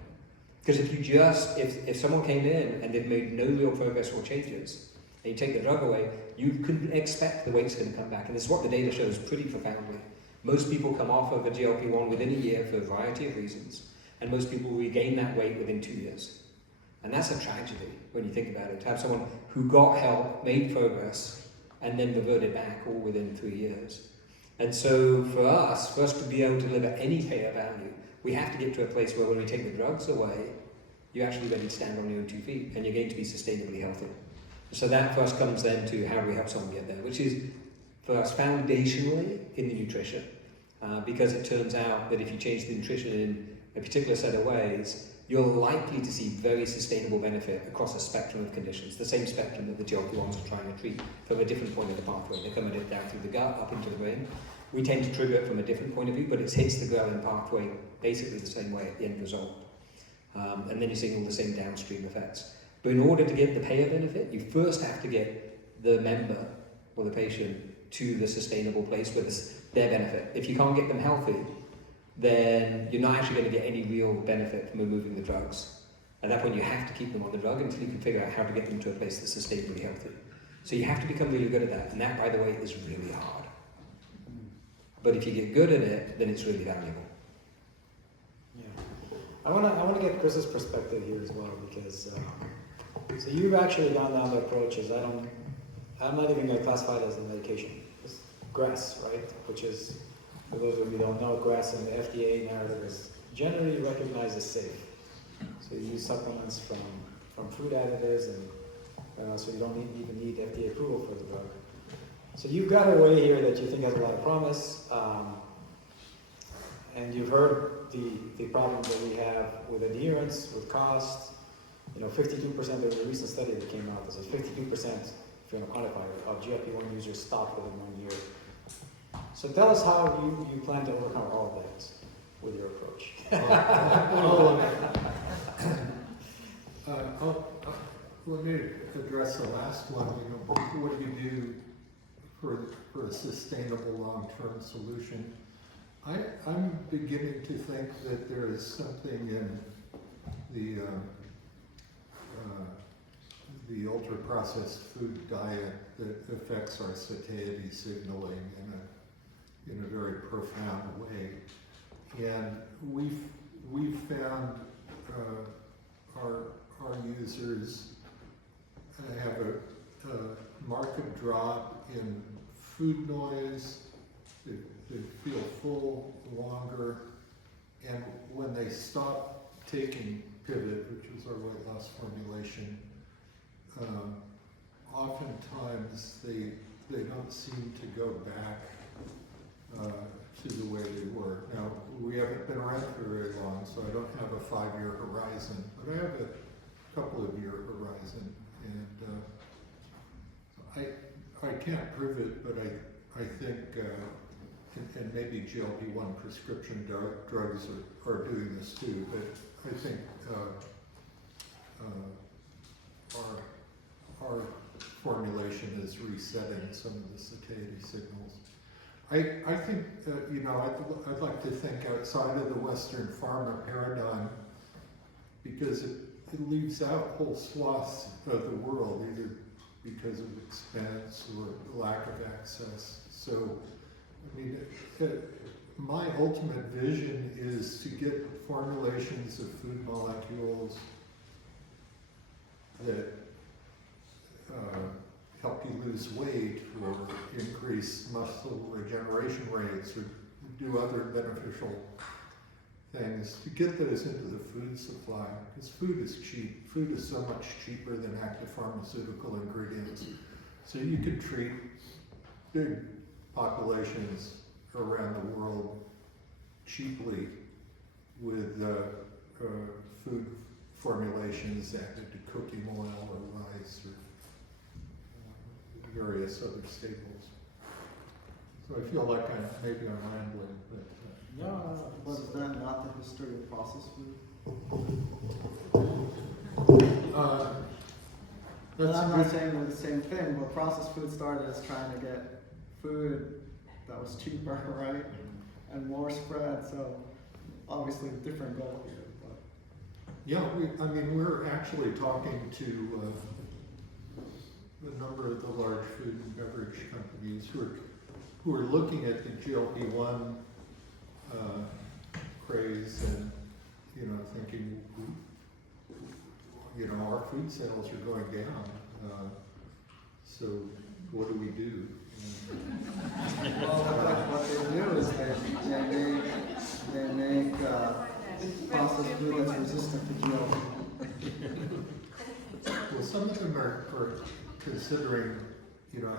Because if someone came in and they've made no real progress or changes, and you take the drug away, you can expect the weight's going to come back. And this is what the data shows pretty profoundly. Most people come off of a GLP-1 within a year for a variety of reasons, and most people regain that weight within 2 years. And that's a tragedy when you think about it, to have someone who got help, made progress, and then reverted back all within 3 years. And so for us to be able to deliver any payer value, we have to get to a place where when we take the drugs away, you're actually ready to stand on your own 2 feet, and you're going to be sustainably healthy. So that for us comes then to how do we help someone get there, which is for us foundationally in the nutrition. Because it turns out that if you change the nutrition in a particular set of ways, you're likely to see very sustainable benefit across a spectrum of conditions, the same spectrum that the GLP-1's are trying to treat from a different point of the pathway. They're coming down through the gut, up into the brain. We tend to trigger it from a different point of view, but it hits the ghrelin pathway basically the same way at the end result. And then you're seeing all the same downstream effects. But in order to get the payer benefit, you first have to get the member or the patient to the sustainable place where their benefit. If you can't get them healthy, then you're not actually going to get any real benefit from removing the drugs. At that point, you have to keep them on the drug until you can figure out how to get them to a place that's sustainably healthy. So you have to become really good at that, and that, by the way, is really hard. But if you get good at it, then it's really valuable. Yeah, I want to get Chris's perspective here as well, because so you've actually gone down the approach is I'm not even going to classify it as a medication. It's GRAS, right? Which is, for those of you who don't know, GRAS in the FDA narrative is generally recognized as safe. So you use supplements from food additives, and so you don't even need FDA approval for the drug. So you've got a way here that you think has a lot of promise, and you've heard the problems that we have with adherence, with cost. 52%, there was a recent study that came out that says 52%, if you want to quantify it, of GLP-1 users stop within 1 year. So tell us how you plan to overcome all of that with your approach. Let me address the last one. What do you do for a sustainable long-term solution? I'm beginning to think that there is something in the ultra-processed food diet that affects our satiety signaling in a very profound way. And we've found our users have a marked drop in food noise, they feel full longer, and when they stop taking Pivot, which is our weight loss formulation, oftentimes they don't seem to go back to the way they were. Now, we haven't been around for very long, so I don't have a 5-year horizon, but I have a couple of year horizon, and I can't prove it, but I think, and maybe GLP-1 prescription drugs are doing this too, but I think our formulation is resetting some of the satiety signals. I think, I'd like to think outside of the Western pharma paradigm, because it leaves out whole swaths of the world, either because of expense or lack of access. So, I mean, my ultimate vision is to get formulations of food molecules that help you lose weight or increase muscle regeneration rates or do other beneficial things, to get those into the food supply, because food is cheap. Food is so much cheaper than active pharmaceutical ingredients. So you could treat big populations around the world cheaply with food formulations added to cooking oil or rice or various other staples. So I feel like maybe I'm rambling, but No. Was that not the history of processed food? that's I'm a not good- saying they're the same thing, but processed food started as trying to get food that was cheaper, right? And more spread, so obviously a different goal here. But Yeah, we're actually talking to a number of the large food and beverage companies who are looking at the GLP-1 craze and, thinking, our food sales are going down. So what do we do? well, what they do is they make processed food that's resistant to GLP. Well, some of them are considering,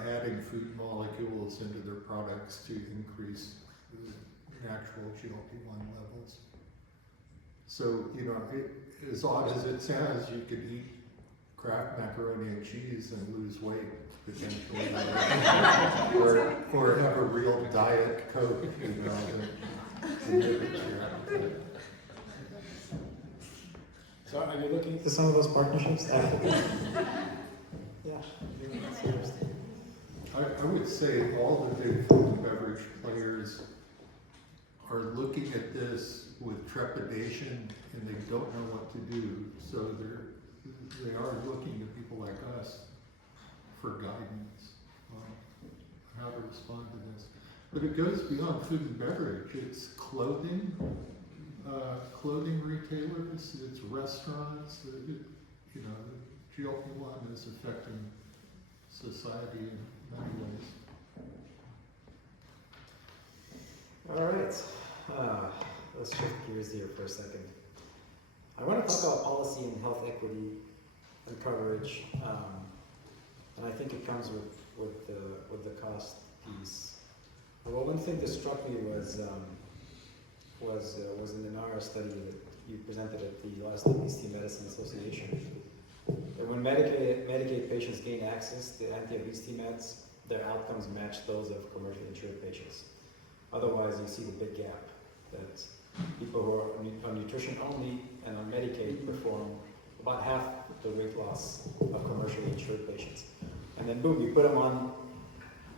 adding food molecules into their products to increase the natural GLP-1 levels. So, as odd as it sounds, you could eat Kraft macaroni and cheese and lose weight potentially, or have a real diet Coke, So are you looking into some of those partnerships? Yeah. That's interesting. I would say all the big food and beverage players are looking at this with trepidation and they don't know what to do. So they are looking to people like us for guidance on how to respond to this. But it goes beyond food and beverage. It's clothing, clothing retailers, it's restaurants. GLP-1 is affecting society in many ways. All right. Let's shift gears here for a second. I want to talk about policy and health equity and coverage, and I think it comes with the cost piece. Well, one thing that struck me was in the NARA study that you presented at the last Obesity Medicine Association. That when Medicaid patients gain access to anti-obesity meds, their outcomes match those of commercially insured patients. Otherwise, you see the big gap that people who are on nutrition only and on Medicaid perform about half the weight loss of commercially insured patients. And then boom, you put them on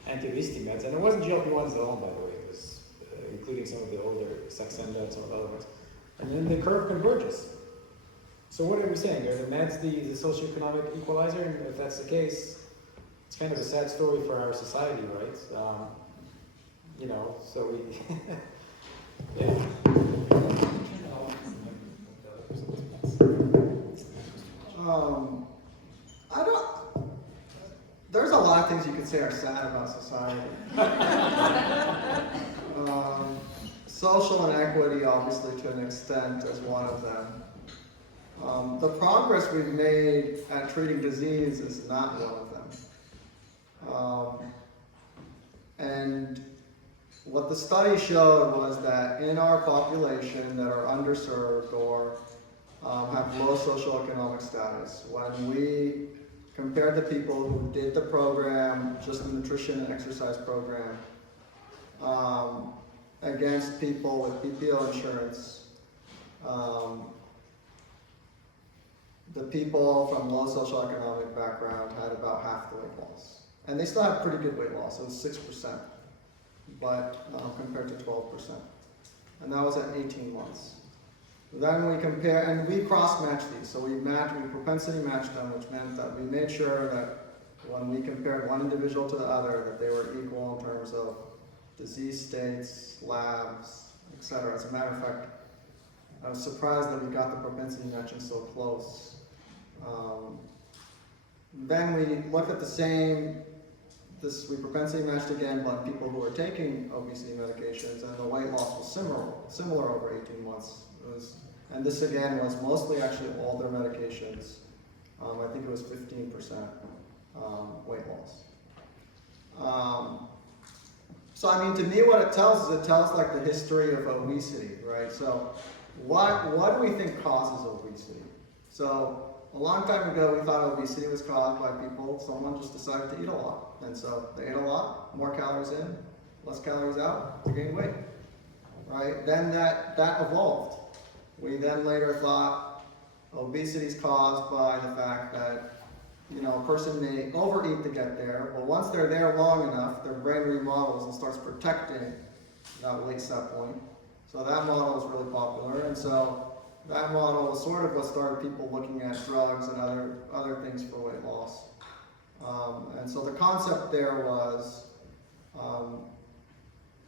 anti-obesity meds, and it wasn't GLP-1's alone, by the way. It was including some of the older Saxenda and some of the other ones. And then the curve converges. So what are we saying? Are the meds the socioeconomic equalizer? And if that's the case, it's kind of a sad story for our society, right? You know, so we, yeah. I don't. There's a lot of things you could say are sad about society. Social inequity, obviously, to an extent, is one of them. The progress we've made at treating disease is not one of them. And what the study showed was that in our population that are underserved or have low socioeconomic status, when we compared the people who did the program, just the nutrition and exercise program, against people with PPO insurance, the people from low socioeconomic background had about half the weight loss. And they still had pretty good weight loss, it was 6%, but compared to 12%. And that was at 18 months. Then we compare, and we cross-match these. So we propensity matched them, which meant that we made sure that when we compared one individual to the other, that they were equal in terms of disease states, labs, etc. As a matter of fact, I was surprised that we got the propensity matching so close. Then we looked at the same, we propensity matched again on people who were taking obesity medications, and the weight loss was similar over 18 months. And this again was mostly actually older medications. I think it was 15% weight loss. So I mean, to me, what it tells is like the history of obesity, right? So what do we think causes obesity? So a long time ago, we thought obesity was caused by someone just decided to eat a lot. And so they ate a lot, more calories in, less calories out, they gained weight, right? Then that evolved. We then later thought obesity is caused by the fact that, you know, a person may overeat to get there, but once they're there long enough, their brain remodels and starts protecting that weight set point. So that model is really popular, and so that model is sort of what started people looking at drugs and other things for weight loss. And so the concept there was,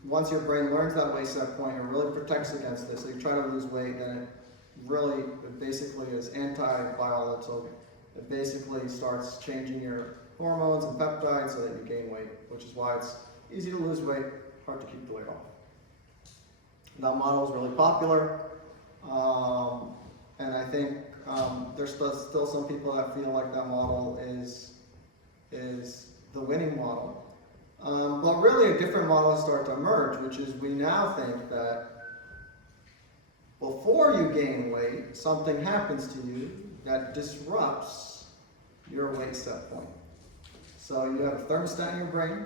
once your brain learns that weight set point, it really protects against this. So you try to lose weight, then it basically is anti-biological. So it basically starts changing your hormones and peptides so that you gain weight, which is why it's easy to lose weight, hard to keep the weight off. That model is really popular, and I think there's still some people that feel like that model is the winning model. But really a different model has started to emerge, which is we now think that before you gain weight, something happens to you that disrupts your weight set point. So you have a thermostat in your brain,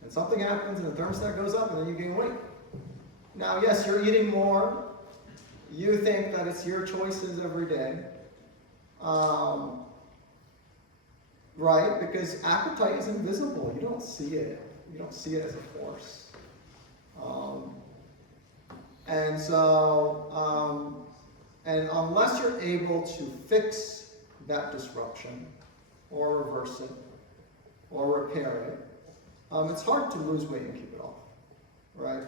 and something happens and the thermostat goes up and then you gain weight. Now, yes, you're eating more. You think that it's your choices every day. Right? Because appetite is invisible. You don't see it. You don't see it as a force. And so, and unless you're able to fix that disruption, or reverse it, or repair it, it's hard to lose weight and keep it off, right?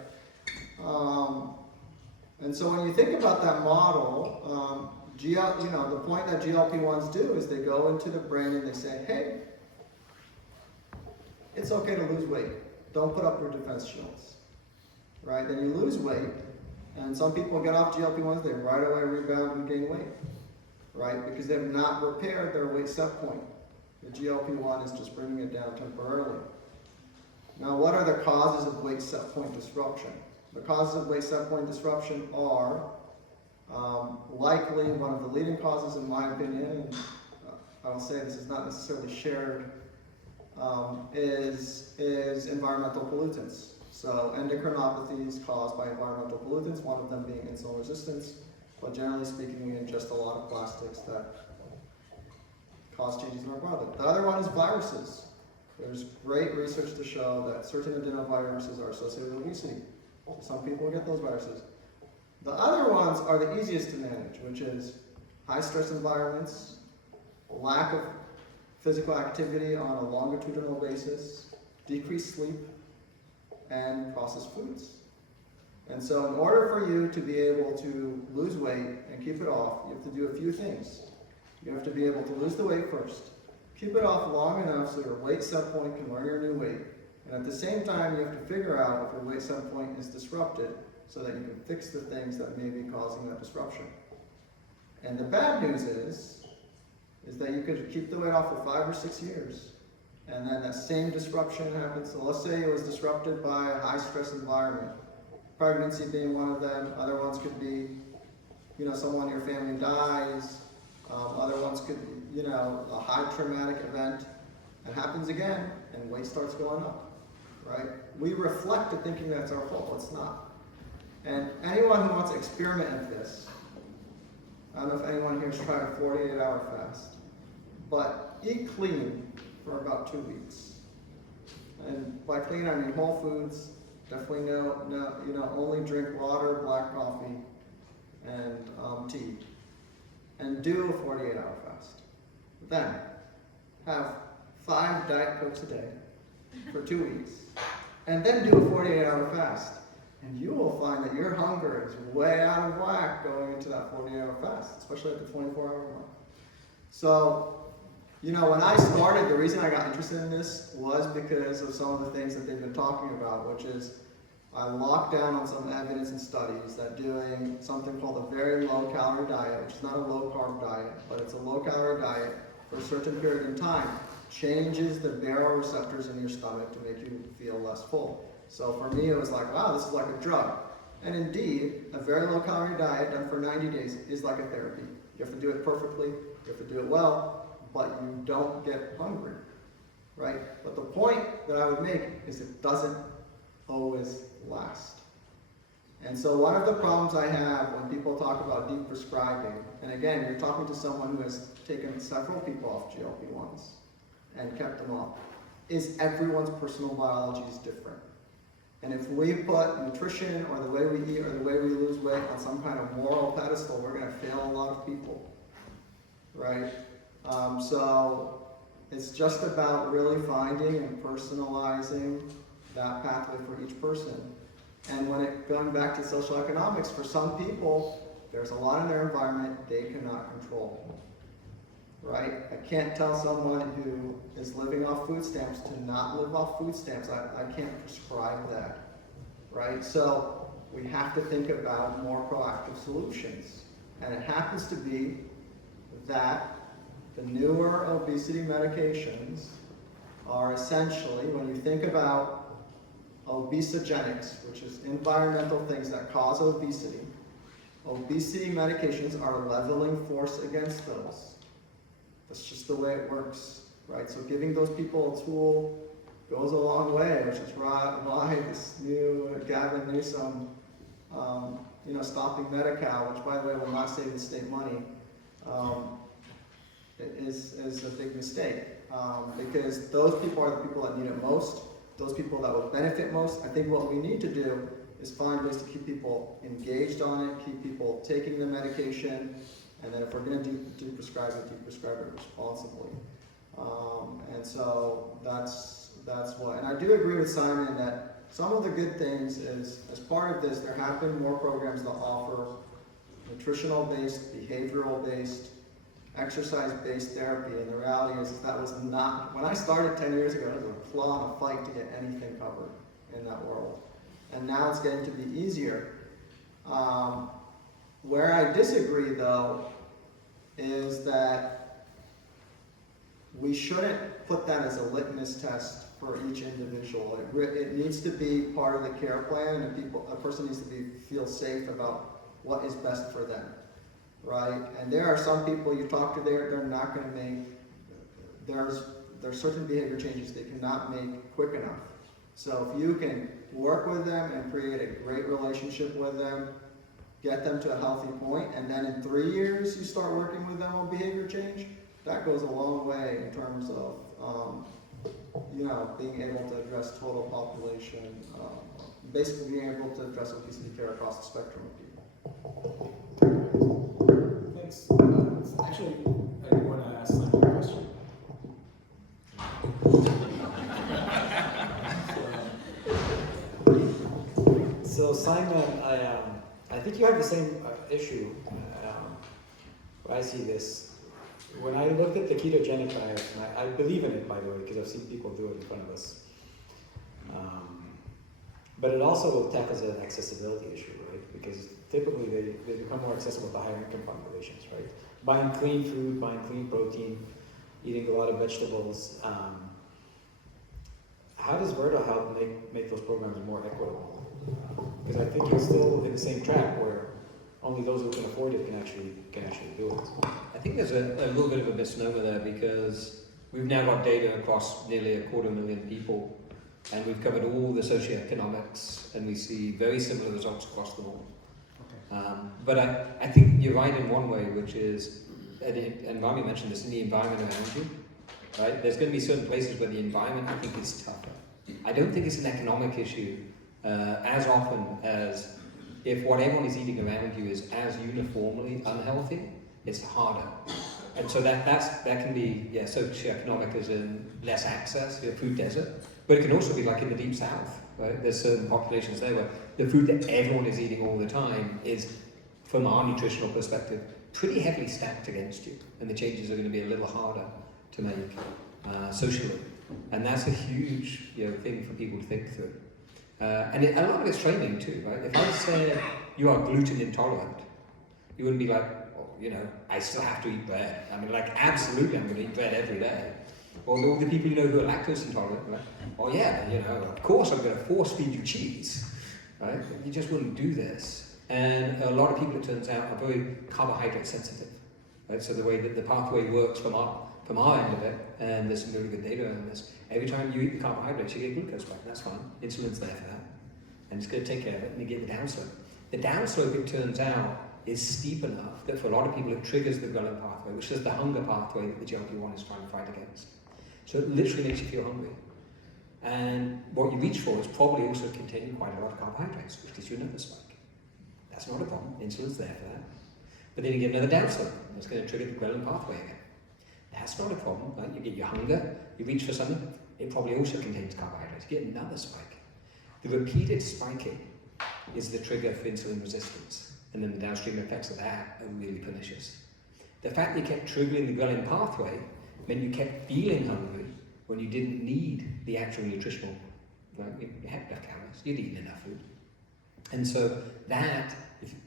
And so when you think about that model, the point that GLP-1's do is they go into the brain and they say, hey, it's okay to lose weight. Don't put up your defense shields, right? Then you lose weight, and some people get off GLP-1s, they right away rebound and gain weight, right? Because they've not repaired their weight set point. The GLP-1 is just bringing it down temporarily. Now, what are the causes of weight set point disruption? The causes of weight set point disruption are likely one of the leading causes, in my opinion, and I will say this is not necessarily shared, is environmental pollutants. So endocrinopathies caused by environmental pollutants, one of them being insulin resistance, but generally speaking, just a lot of plastics that cause changes in our body. The other one is viruses. There's great research to show that certain adenoviruses are associated with obesity. Some people get those viruses. The other ones are the easiest to manage, which is high stress environments, lack of physical activity on a longitudinal basis, decreased sleep, and processed foods. And so in order for you to be able to lose weight and keep it off, you have to do a few things. You have to be able to lose the weight first, keep it off long enough so your weight set point can learn your new weight, and at the same time you have to figure out if your weight set point is disrupted so that you can fix the things that may be causing that disruption. And the bad news is that you could keep the weight off for 5 or 6 years, and then that same disruption happens. So let's say it was disrupted by a high stress environment, pregnancy being one of them. Other ones could be, someone in your family dies. Other ones could be, a high traumatic event, and happens again, and weight starts going up, right? We reflect to thinking that's our fault. It's not. And anyone who wants to experiment in this, I don't know if anyone here has tried a 48-hour fast, but eat clean for about 2 weeks. And by clean, I mean whole foods. Definitely no, only drink water, black coffee, and tea. And do a 48-hour fast. Then, have 5 Diet Cokes a day for 2 weeks. And then do a 48-hour fast. And you will find that your hunger is way out of whack going into that 48-hour fast, especially at the 24-hour mark. So, when I started, the reason I got interested in this was because of some of the things that they've been talking about, which is I locked down on some evidence and studies that doing something called a very low-calorie diet, which is not a low-carb diet, but it's a low-calorie diet for a certain period in time, changes the baroreceptors in your stomach to make you feel less full. So for me, it was like, wow, this is like a drug. And indeed, a very low-calorie diet done for 90 days is like a therapy. You have to do it perfectly, you have to do it well, but you don't get hungry, right? But the point that I would make is it doesn't always last. And so one of the problems I have when people talk about deep prescribing, and again, you're talking to someone who has taken several people off GLP-1's and kept them off, is everyone's personal biology is different. And if we put nutrition or the way we eat or the way we lose weight on some kind of moral pedestal, we're going to fail a lot of people, right? So it's just about really finding and personalizing that pathway for each person. And going back to social economics, for some people, there's a lot in their environment they cannot control, right? I can't tell someone who is living off food stamps to not live off food stamps. I can't prescribe that, right? So we have to think about more proactive solutions. And it happens to be that the newer obesity medications are essentially, when you think about obesogenics, which is environmental things that cause obesity, obesity medications are a leveling force against those. That's just the way it works, right? So giving those people a tool goes a long way, which is why this new Gavin Newsom, stopping Medi-Cal, which by the way will not save the state money, is a big mistake. Because those people are the people that need it most, those people that will benefit most. I think what we need to do is find ways to keep people engaged on it, keep people taking the medication, and then if we're going to do prescribe it responsibly. And so that's what, and I do agree with Simon that some of the good things is, as part of this, there have been more programs that offer nutritional-based, behavioral-based, exercise-based therapy, and the reality is that was not, when I started 10 years ago, it was a claw and a fight to get anything covered in that world. And now it's getting to be easier. Where I disagree, though, is that we shouldn't put that as a litmus test for each individual. It needs to be part of the care plan, and a person needs to feel safe about what is best for them. Right? And there are some people you talk to they're not going to make, there's certain behavior changes they cannot make quick enough. So if you can work with them and create a great relationship with them, get them to a healthy point, and then in 3 years you start working with them on behavior change, that goes a long way in terms of being able to address total population, basically being able to address obesity care across the spectrum of people. Thanks. Actually, I want to ask Simon a question. So Simon, I think you have the same issue. I see this. When I looked at the ketogenic diet, and I believe in it, by the way, because I've seen people do it in front of us. But it also tackles an accessibility issue, right? Because typically they become more accessible to higher income populations, right? Buying clean food, buying clean protein, eating a lot of vegetables. How does Verta help make those programs more equitable? Because I think you're still in the same track where only those who can afford it can actually do it. I think there's a little bit of a misnomer there because we've now got data across nearly 250,000 people, and we've covered all the socioeconomics, and we see very similar results across the board. Okay. But I think you're right in one way, which is, and Rami mentioned this, in the environment around you, right? There's going to be certain places where the environment, I think, is tougher. I don't think it's an economic issue as often as if what everyone is eating around you is as uniformly unhealthy, it's harder. And so that can be socioeconomic as in less access, food desert, but it can also be like in the deep south, right? There's certain populations there where the food that everyone is eating all the time is, from our nutritional perspective, pretty heavily stacked against you, and the changes are going to be a little harder to make socially. And that's a huge thing for people to think through. And a lot of it's training too, right? If I said you are gluten intolerant, you wouldn't be like, I still have to eat bread. I mean, like, absolutely, I'm going to eat bread every day. Or all the people who are lactose intolerant, right? Oh yeah, of course I'm going to force feed you cheese, right? You just wouldn't do this. And a lot of people, it turns out, are very carbohydrate sensitive, right? So the way that the pathway works from our end of it, and there's some really good data on this, every time you eat the carbohydrates, you get glucose back. That's fine. Insulin's there for that. And it's going to take care of it, and you get the downslope. The downslope, it turns out, is steep enough that for a lot of people it triggers the ghrelin pathway, which is the hunger pathway that the GLP-1 is trying to fight against. So it literally makes you feel hungry. And what you reach for is probably also containing quite a lot of carbohydrates, which gives you another spike. That's not a problem. Insulin's there for that. But then you get another downslope. It's going to trigger the ghrelin pathway again. That's not a problem, right? You get your hunger, you reach for something, it probably also contains carbohydrates. You get another spike. The repeated spiking is the trigger for insulin resistance, and then the downstream effects of that are really pernicious. The fact that you kept triggering the ghrelin pathway meant you kept feeling hungry when you didn't need the actual nutritional, right? You had enough calories, you'd eaten enough food. And so that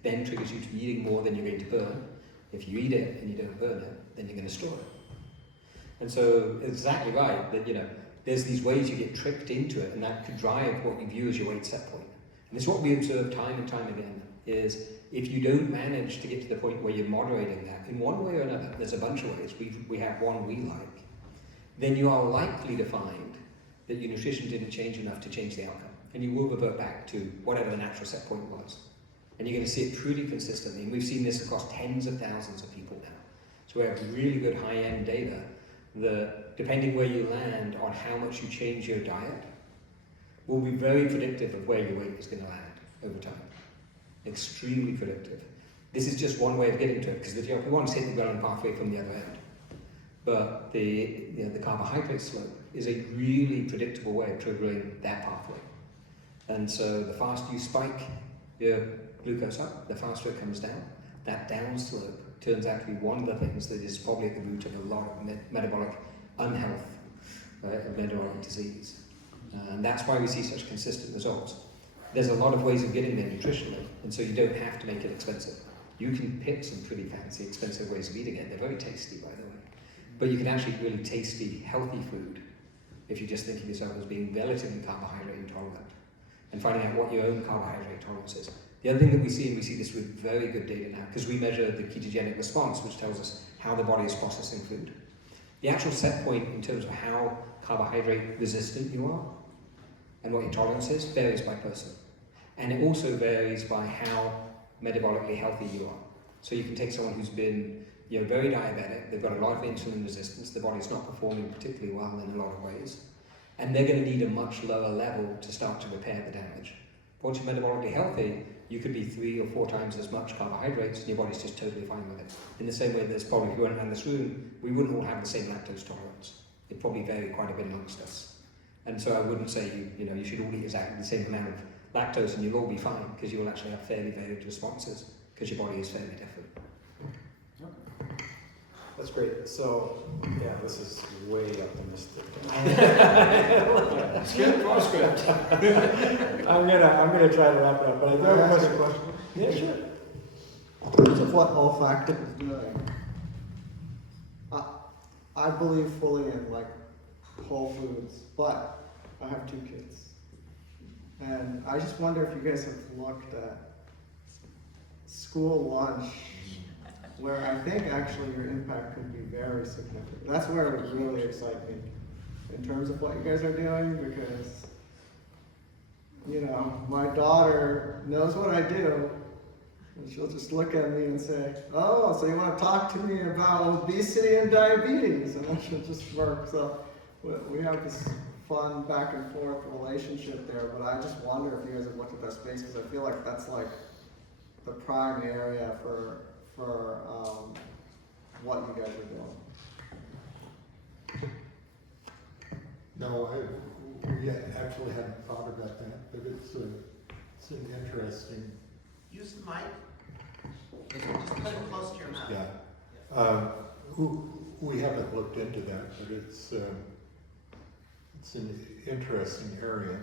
then triggers you to be eating more than you're going to burn. If you eat it and you don't burn it, then you're going to store it. And so, exactly right, that there's these ways you get tricked into it, and that could drive what you view as your weight set point. And it's what we observe time and time again, is if you don't manage to get to the point where you're moderating that, in one way or another, there's a bunch of ways, we have one we like, then you are likely to find that your nutrition didn't change enough to change the outcome. And you will revert back to whatever the natural set point was. And you're going to see it pretty consistently, and we've seen this across tens of thousands of people now. So we have really good high-end data that, depending where you land on how much you change your diet, will be very predictive of where your weight is going to land over time. Extremely predictive. This is just one way of getting to it, because the GLP-1's hit the ghrelin pathway from the other end. But the carbohydrate slope is a really predictable way of triggering that pathway. And so the faster you spike your glucose up, the faster it comes down. That downslope turns out to be one of the things that is probably at the root of a lot of metabolic unhealth, right, of metabolic disease. And that's why we see such consistent results. There's a lot of ways of getting there nutritionally, and so you don't have to make it expensive. You can pick some pretty fancy, expensive ways of eating it. They're very tasty, by the way. But you can actually eat really tasty, healthy food if you're just thinking of yourself as being relatively carbohydrate intolerant and finding out what your own carbohydrate tolerance is. The other thing that we see, and we see this with very good data now, because we measure the ketogenic response, which tells us how the body is processing food. The actual set point in terms of how carbohydrate resistant you are and what your tolerance is varies by person. And it also varies by how metabolically healthy you are. So you can take someone who's been very diabetic, they've got a lot of insulin resistance, the body's not performing particularly well in a lot of ways, and they're going to need a much lower level to start to repair the damage. Once you're metabolically healthy, you could be 3 or 4 times as much carbohydrates, and your body's just totally fine with it. In the same way, there's probably, if we weren't around this room, we wouldn't all have the same lactose tolerance. It'd probably vary quite a bit amongst us. And so I wouldn't say you should all eat exactly the same amount of lactose and you'll all be fine, because you'll actually have fairly varied responses, because your body is fairly different. That's great. So, yeah, this is way optimistic. Script or script? I'm gonna try to wrap it up, but I do have a question. Yeah, sure. In terms of what Olfactive is doing, I believe fully in like whole foods, but I have 2 kids. And I just wonder if you guys have looked at school lunch, where I think actually your impact could be very significant. That's where it would really excite me in terms of what you guys are doing, because, my daughter knows what I do, and she'll just look at me and say, oh, so you want to talk to me about obesity and diabetes? And then she'll just work. So we have this fun back and forth relationship there, but I just wonder if you guys have looked at that space, because I feel like that's like the prime area for what you guys are doing. No, we actually hadn't thought about that, but it's an interesting, Use the mic. Just put it close to your mouth. yeah. We haven't looked into that, but it's an interesting area.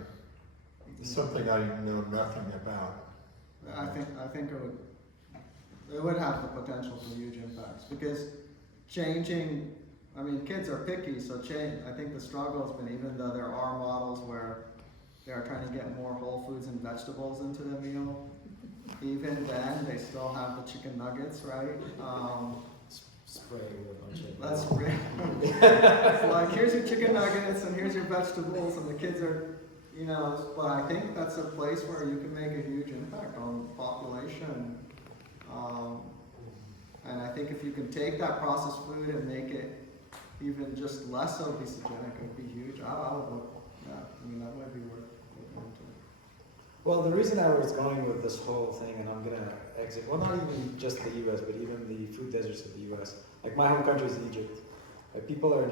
It's something I know nothing about. I think it would have the potential for huge impacts, because changing, kids are picky, so I think the struggle has been, even though there are models where they are trying to get more whole foods and vegetables into the meal, even then they still have the chicken nuggets, right? Spray with a bunch of. That's it's like, here's your chicken nuggets and here's your vegetables, and the kids are, but I think that's a place where you can make a huge impact on the population. And I think if you can take that processed food and make it even just less obesogenic, it would be huge. I would look, that might be worth looking into. Well, the reason I was going with this whole thing, and I'm gonna exit, well, not even just the US, but even the food deserts of the US. Like, my home country is Egypt. Like, people are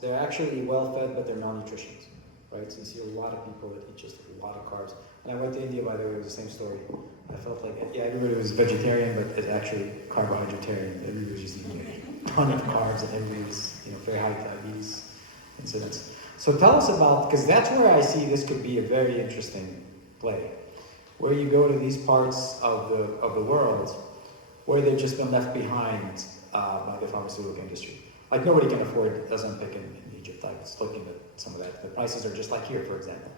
they're actually well fed, but they're malnutritioned, right? So you see a lot of people that eat just a lot of carbs. And I went to India, by the way, it was the same story. I felt like, everybody was vegetarian, but it's actually carbohydraterian. Everybody was just eating a ton of carbs, and everybody was, very high diabetes incidence. So tell us about, because that's where I see this could be a very interesting play, where you go to these parts of the world where they've just been left behind by the pharmaceutical industry. Like, nobody can afford Ozempic in Egypt. I was looking at some of that. The prices are just like here, for example.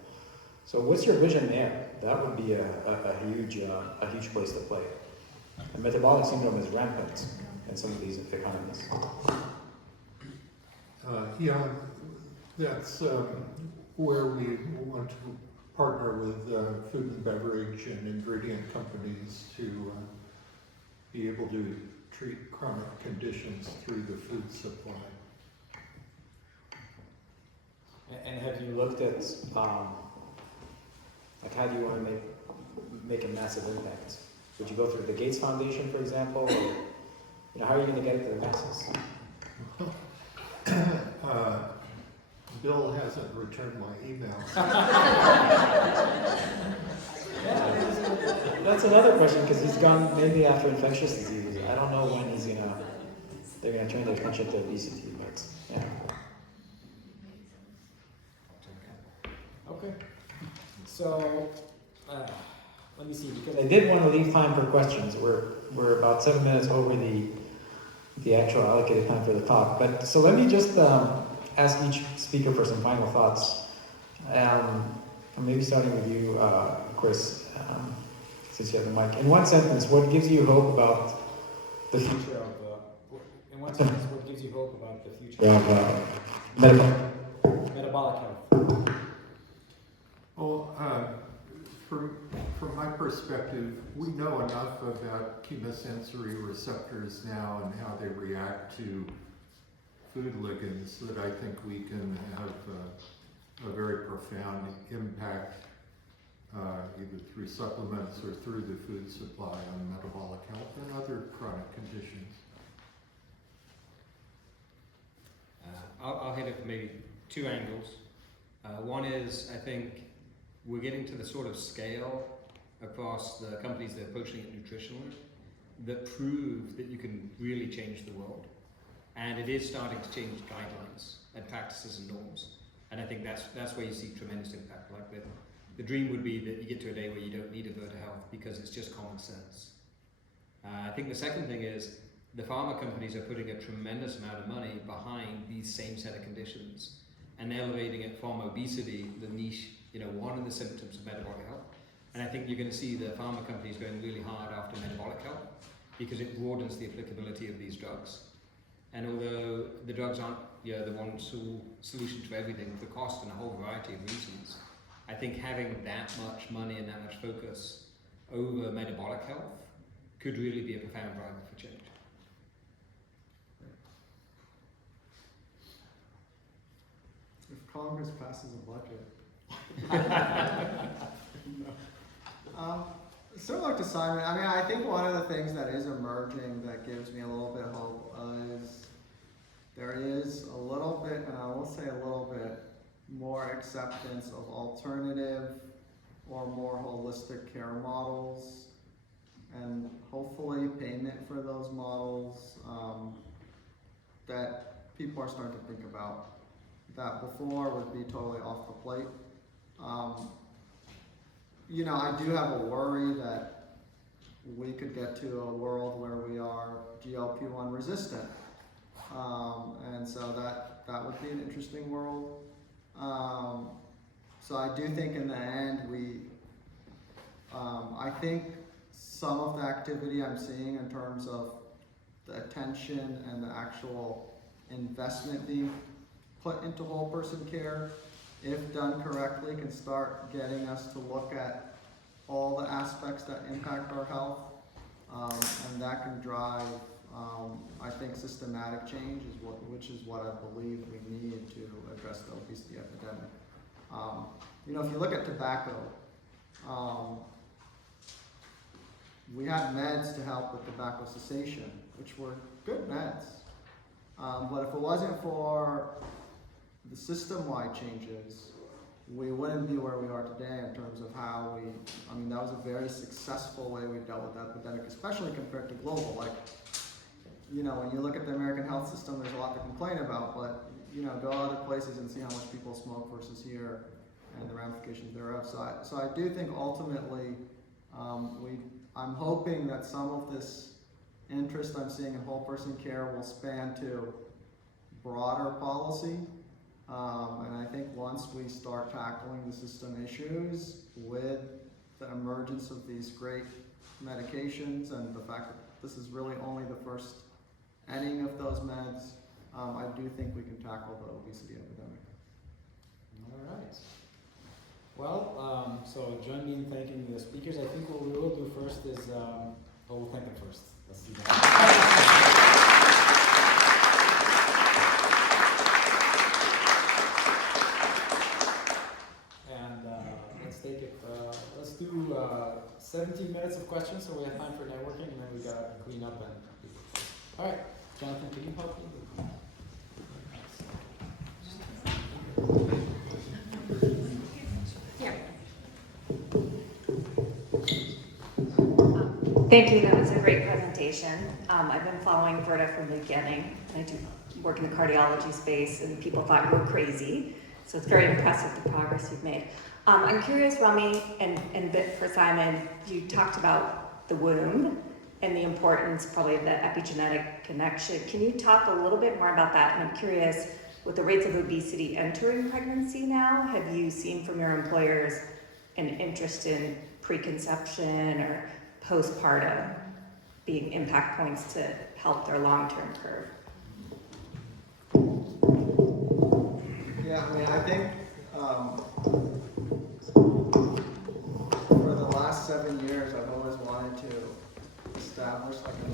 So what's your vision there? That would be a huge place to play. And metabolic syndrome is rampant in some of these economies. That's where we want to partner with food and beverage and ingredient companies to be able to treat chronic conditions through the food supply. And have you looked at, like, how do you want to make a massive impact? Would you go through the Gates Foundation, for example? Or, how are you going to get it to the masses? Bill hasn't returned my email. That's another question, because he's gone maybe after infectious diseases. I don't know when they're gonna turn their attention to obesity, but yeah. Okay. So let me see, because I did want to leave time for questions. We're about 7 minutes over the actual allocated time for the talk. But so let me just ask each speaker for some final thoughts. Maybe starting with you, Chris, since you have the mic. In one sentence, what gives you hope about the future of metabolic health? Well, from my perspective, we know enough about chemosensory receptors now and how they react to food ligands that I think we can have a very profound impact either through supplements or through the food supply on metabolic health and other chronic conditions. I'll hit it from maybe two angles. One is, I think we're getting to the sort of scale across the companies that are approaching it nutritionally that prove that you can really change the world. And it is starting to change guidelines and practices and norms. And I think that's where you see tremendous impact. Like the dream would be that you get to a day where you don't need Averta Health because it's just common sense. I think the second thing is the pharma companies are putting a tremendous amount of money behind these same set of conditions and elevating it from obesity, the niche, one of the symptoms of metabolic health. And I think you're going to see the pharma companies going really hard after metabolic health because it broadens the applicability of these drugs. And although the drugs aren't the one solution to everything for cost and a whole variety of reasons, I think having that much money and that much focus over metabolic health could really be a profound driver for change. If Congress passes a budget. Similar to Simon, I think one of the things that is emerging that gives me a little bit of hope is there is a little bit, and I will say a little bit, more acceptance of alternative or more holistic care models, and hopefully payment for those models that people are starting to think about. That before would be totally off the plate. I do have a worry that we could get to a world where we are GLP-1 resistant. And so that would be an interesting world. So I do think in the end I think some of the activity I'm seeing in terms of the attention and the actual investment being put into whole person care, if done correctly, can start getting us to look at all the aspects that impact our health, and that can drive, I think, systematic change, which is what I believe we need to address the obesity epidemic. If you look at tobacco, we had meds to help with tobacco cessation, which were good meds, but if it wasn't for the system-wide changes, we wouldn't be where we are today in terms of how that was a very successful way we dealt with that epidemic, especially compared to global. When you look at the American health system, there's a lot to complain about, but, go other places and see how much people smoke versus here and the ramifications thereof. So I do think ultimately, I'm hoping that some of this interest I'm seeing in whole person care will span to broader policy. And I think once we start tackling the system issues with the emergence of these great medications and the fact that this is really only the first inning of those meds, I do think we can tackle the obesity epidemic. All right. Well, so join me in thanking the speakers. I think what we will do first is, we'll thank them first. Let's do that. Let's do 17 minutes of questions, so we have time for networking, and then we got to clean up and. All right, Jonathan, can you help me? Here. Thank you. That was a great presentation. I've been following Verta from the beginning. I do work in the cardiology space, and people thought you were crazy. So it's very impressive the progress you've made. I'm curious, Rami, and a bit for Simon, you talked about the womb and the importance probably of the epigenetic connection. Can you talk a little bit more about that? And I'm curious, with the rates of obesity entering pregnancy now, have you seen from your employers an interest in preconception or postpartum being impact points to help their long-term curve? Yeah, I think for the last 7 years, I've always wanted to establish like a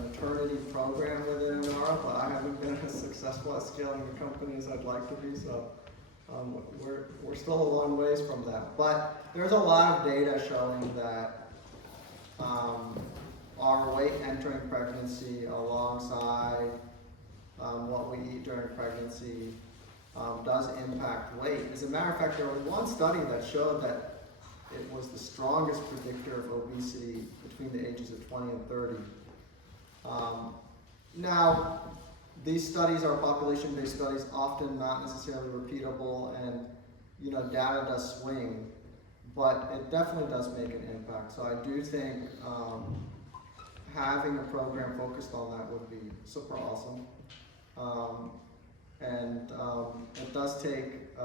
maternity program within Inara, but I haven't been as successful at scaling the company as I'd like to be. So we're still a long ways from that. But there's a lot of data showing that our weight entering pregnancy alongside what we eat during pregnancy does impact weight. As a matter of fact, there was one study that showed that it was the strongest predictor of obesity between the ages of 20 and 30. Now, these studies are population-based studies, often not necessarily repeatable, and data does swing, but it definitely does make an impact. So I do think having a program focused on that would be super awesome. It does take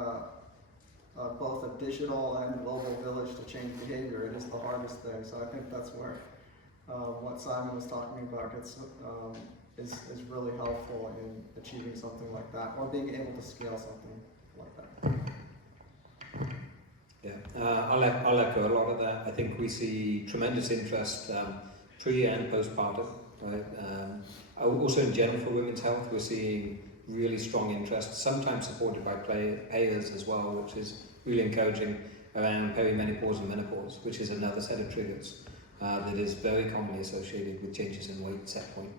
both a digital and global village to change behavior. It is the hardest thing. So I think that's where what Simon was talking about is really helpful in achieving something like that, or being able to scale something like that. Yeah, I'll echo a lot of that. I think we see tremendous interest pre and postpartum. Right? Also in general for women's health, we're seeing really strong interest, sometimes supported by payers as well, which is really encouraging around perimenopause and menopause, which is another set of triggers that is very commonly associated with changes in weight set point.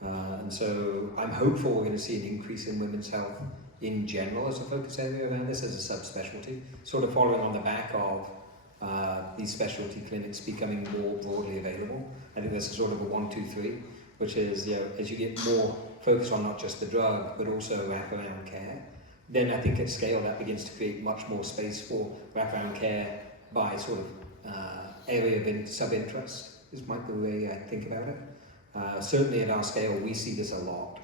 And so I'm hopeful we're going to see an increase in women's health in general as a focus area around this, as a subspecialty, sort of following on the back of these specialty clinics becoming more broadly available. I think that's a sort of a 1, 2, 3, which is, as you get more focus on not just the drug, but also wraparound care, then I think at scale that begins to create much more space for wraparound care by sort of area of sub-interest, is the way I think about it. Certainly at our scale, we see this a lot.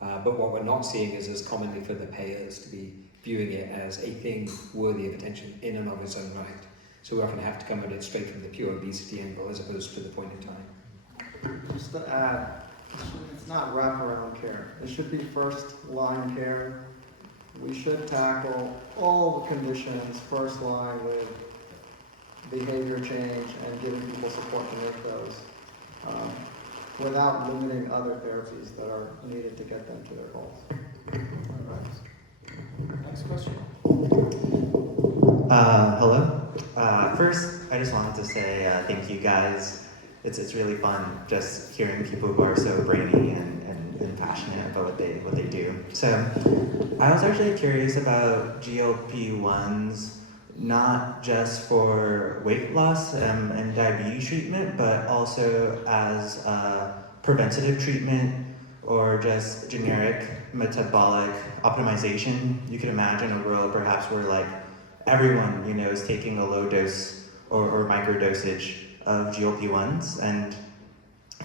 But what we're not seeing is as commonly for the payers to be viewing it as a thing worthy of attention in and of its own right. So we often have to come at it straight from the pure obesity angle as opposed to the point in time. Just to add, it's not wraparound care. It should be first line care. We should tackle all the conditions first line with behavior change and giving people support to make those without limiting other therapies that are needed to get them to their goals. All right. Next question. Hello. First, I just wanted to say thank you guys. It's really fun just hearing people who are so brainy and passionate about what they do. So I was actually curious about GLP-1's, not just for weight loss and diabetes treatment, but also as preventative treatment or just generic metabolic optimization. You could imagine a world perhaps where like everyone is taking a low dose or micro dosage of GLP-1s. And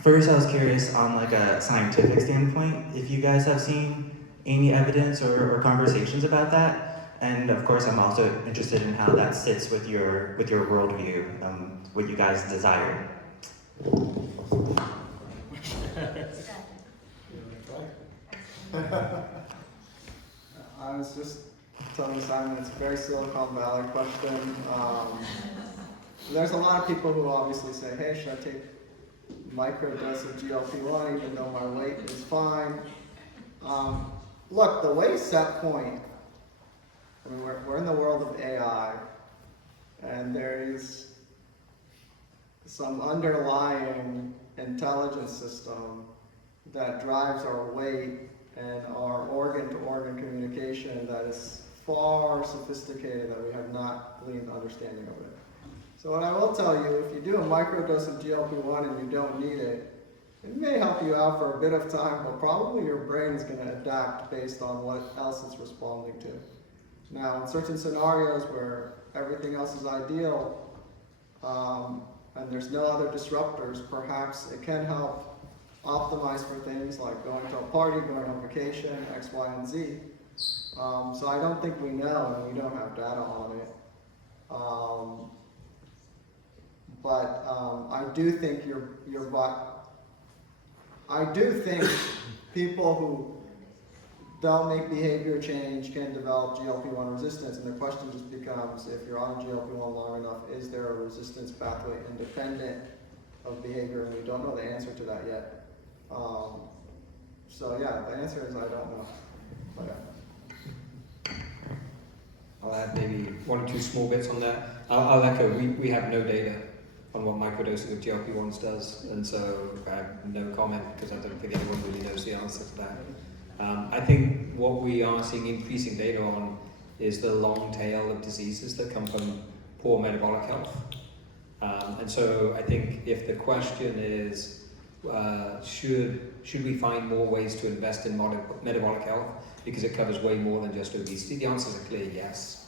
first I was curious on like a scientific standpoint, if you guys have seen any evidence or conversations about that. And of course I'm also interested in how that sits with your worldview, what you guys desire. I was just telling Simon it's a very Silicon Valley question. There's a lot of people who obviously say, hey, should I take microdose of GLP-1 even though my weight is fine? Look, the weight set point, I mean, we're in the world of AI, and there is some underlying intelligence system that drives our weight and our organ-to-organ communication that is far sophisticated that we have not gleaned understanding of it. So what I will tell you, if you do a microdose of GLP-1 and you don't need it, it may help you out for a bit of time, but probably your brain is going to adapt based on what else it's responding to. Now, in certain scenarios where everything else is ideal, and there's no other disruptors, perhaps it can help optimize for things like going to a party, going on vacation, X, Y, and Z. So I don't think we know, and we don't have data on it. But I do think I do think people who don't make behavior change can develop GLP-1 resistance, and the question just becomes, if you're on GLP-1 long enough, is there a resistance pathway independent of behavior? And we don't know the answer to that yet. So yeah, the answer is I don't know. But, I'll add maybe one or two small bits on that. I'll echo, we have no data on what microdosing of GLP-1's does, and so I have no comment because I don't think anyone really knows the answer to that. I think what we are seeing increasing data on is the long tail of diseases that come from poor metabolic health. And so I think if the question is, should we find more ways to invest in metabolic health because it covers way more than just obesity, the answer is a clear yes.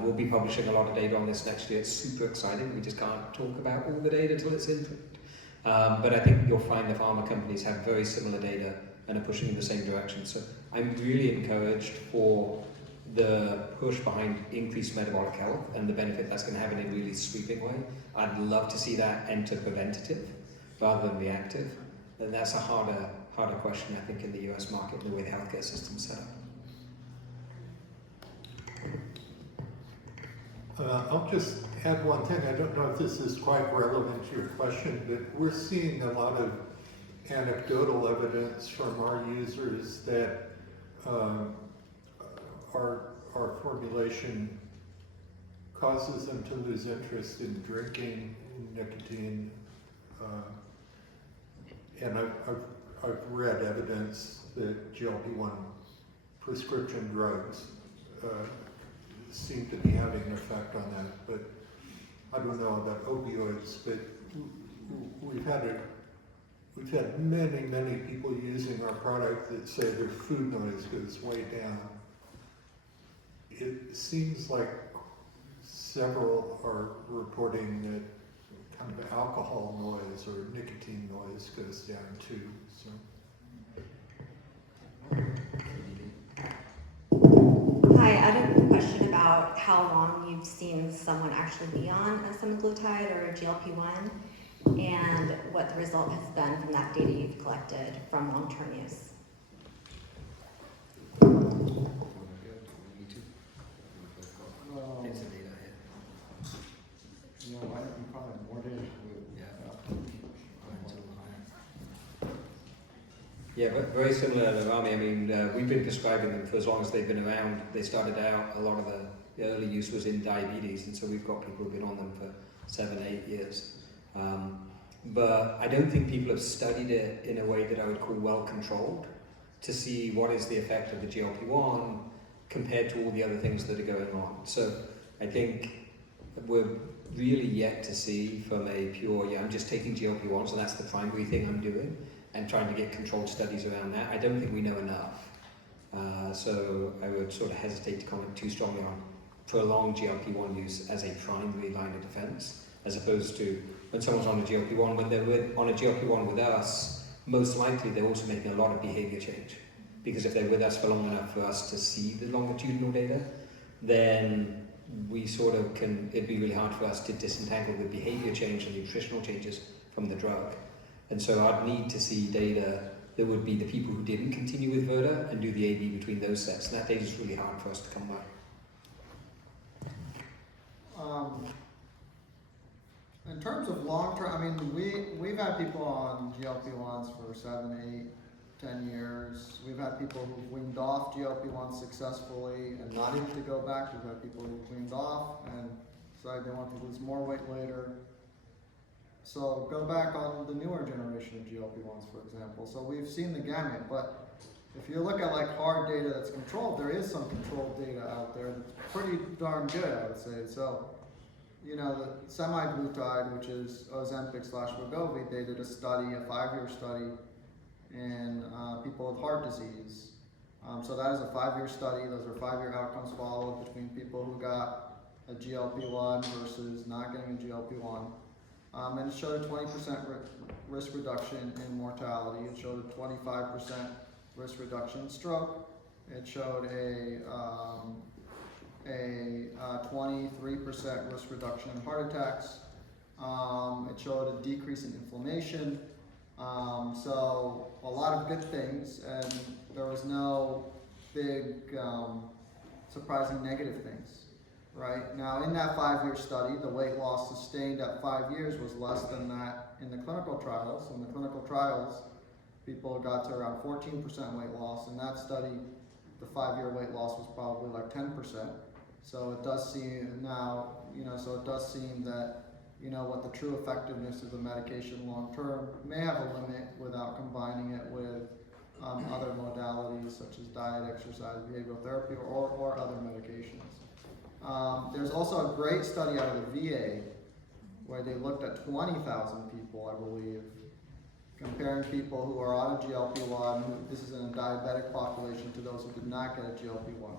We'll be publishing a lot of data on this next year. It's super exciting. We just can't talk about all the data till it's in. But I think you'll find the pharma companies have very similar data and are pushing in the same direction. So I'm really encouraged for the push behind increased metabolic health and the benefit that's going to have in a really sweeping way. I'd love to see that enter preventative rather than reactive. And that's a harder question, I think, in the US market, the way the healthcare system's set up. I'll just add one thing. I don't know if this is quite relevant to your question, but we're seeing a lot of anecdotal evidence from our users that our formulation causes them to lose interest in drinking nicotine. And I've read evidence that GLP-1 prescription drugs seem to be having an effect on that, but I don't know about opioids, but we've had many people using our product that say their food noise goes way down. It seems like several are reporting that kind of alcohol noise or nicotine noise goes down too. So. Hi, I had a question about how long you've seen someone actually be on a semaglutide or a GLP-1 and what the result has been from that data you've collected from long-term use. I can probably more data. Yeah, but very similar to Rami. I mean, we've been prescribing them for as long as they've been around. They started out, a lot of the early use was in diabetes, and so we've got people who've been on them for 7-8 years. But I don't think people have studied it in a way that I would call well controlled to see what is the effect of the GLP-1 compared to all the other things that are going on. So I think we're really yet to see from a pure, I'm just taking GLP-1s and that's the primary thing I'm doing, and trying to get controlled studies around that. I don't think we know enough. So I would sort of hesitate to comment too strongly on prolonged GLP-1 use as a primary line of defense, as opposed to when someone's on a GLP-1, when they're on a GLP-1 with us, most likely they're also making a lot of behavior change. Because if they're with us for long enough for us to see the longitudinal data, then we sort of it'd be really hard for us to disentangle the behavior change and nutritional changes from the drug. And so I'd need to see data that would be the people who didn't continue with Virta and do the A/B between those sets. And that data is really hard for us to come by. In terms of long term, I mean, we've had people on GLP-1s for 7, 8, 10 years. We've had people who've weaned off GLP-1s successfully and not able to go back. We've had people who've weaned off and decided they want to lose more weight later. So go back on the newer generation of GLP-1s, for example. So we've seen the gamut, but if you look at like hard data that's controlled, there is some controlled data out there that's pretty darn good, I would say. So, you know, the semaglutide, which is Ozempic/Wegovy, they did a study, a 5-year study in people with heart disease. So that is a 5-year study. Those are 5-year outcomes followed between people who got a GLP-1 versus not getting a GLP-1. And it showed a 20% risk reduction in mortality. It showed a 25% risk reduction in stroke. It showed a 23% risk reduction in heart attacks. It showed a decrease in inflammation. So a lot of good things, and there was no big surprising negative things. Right? Now, in that 5-year study, the weight loss sustained at 5 years was less than that in the clinical trials. In the clinical trials, people got to around 14% weight loss. In that study, the 5-year weight loss was probably like 10%. So it does seem now, so it does seem that, what the true effectiveness of the medication long term may have a limit without combining it with other modalities such as diet, exercise, behavioral therapy, or other medications. There's also a great study out of the VA where they looked at 20,000 people, I believe, comparing people who are on a GLP-1, this is in a diabetic population, to those who did not get a GLP-1.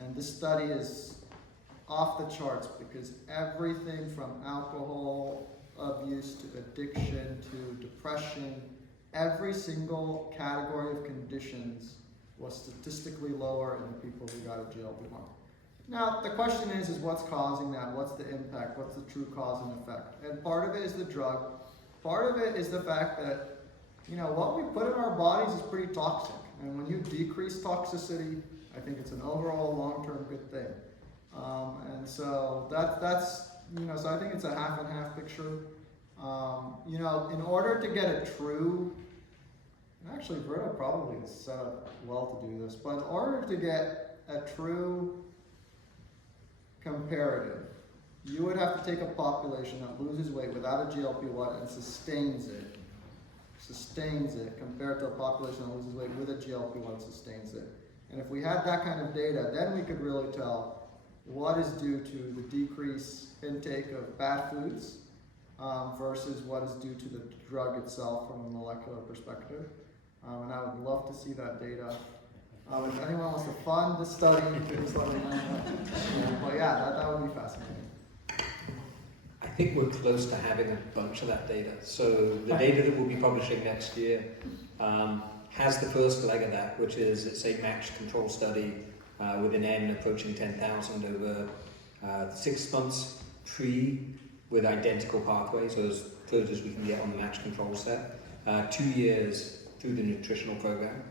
And this study is off the charts because everything from alcohol abuse to addiction to depression, every single category of conditions was statistically lower in the people who got a GLP-1. Now, the question is what's causing that? What's the impact? What's the true cause and effect? And part of it is the drug. Part of it is the fact that, what we put in our bodies is pretty toxic. And when you decrease toxicity, I think it's an overall long-term good thing. And so that's so I think it's a half and half picture. In order to get a true, actually Verta probably is set up well to do this, but in order to get a true comparative, you would have to take a population that loses weight without a GLP-1 and sustains it compared to a population that loses weight with a GLP-1 sustains it. And if we had that kind of data, then we could really tell what is due to the decreased intake of bad foods versus what is due to the drug itself from a molecular perspective. And I would love to see that data. If anyone wants to fund the study, please let me know. But yeah, that would be fascinating. I think we're close to having a bunch of that data. So the data that we'll be publishing next year has the first leg of that, which is it's a matched control study with an N approaching 10,000 over 6 months with identical pathways, so as close as we can get on the matched control set, 2 years through the nutritional program,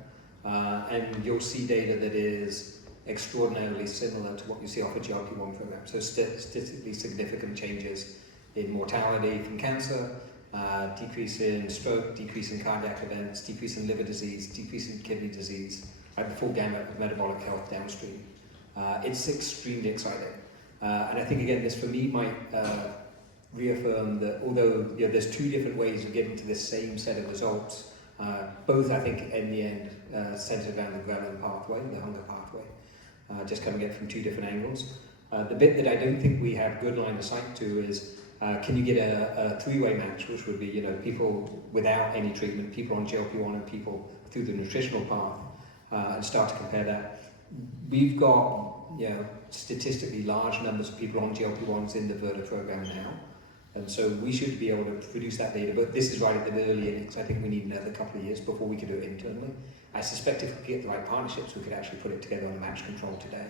and you'll see data that is extraordinarily similar to what you see off a GLP-1 program. So statistically significant changes in mortality from cancer, decrease in stroke, decrease in cardiac events, decrease in liver disease, decrease in kidney disease, the full gamut of metabolic health downstream. It's extremely exciting. And I think, again, this for me might reaffirm that although there's two different ways of getting to the same set of results, both, I think, in the end, centered around the ghrelin pathway, the hunger pathway, just coming at it from two different angles. The bit that I don't think we have good line of sight to is, can you get a three-way match, which would be, people without any treatment, people on GLP-1 and people through the nutritional path, and start to compare that. We've got, statistically large numbers of people on GLP-1s in the Verta program now. And so we should be able to produce that data, but this is right at the early innings. I think we need another couple of years before we can do it internally. I suspect if we get the right partnerships, we could actually put it together on a match control today.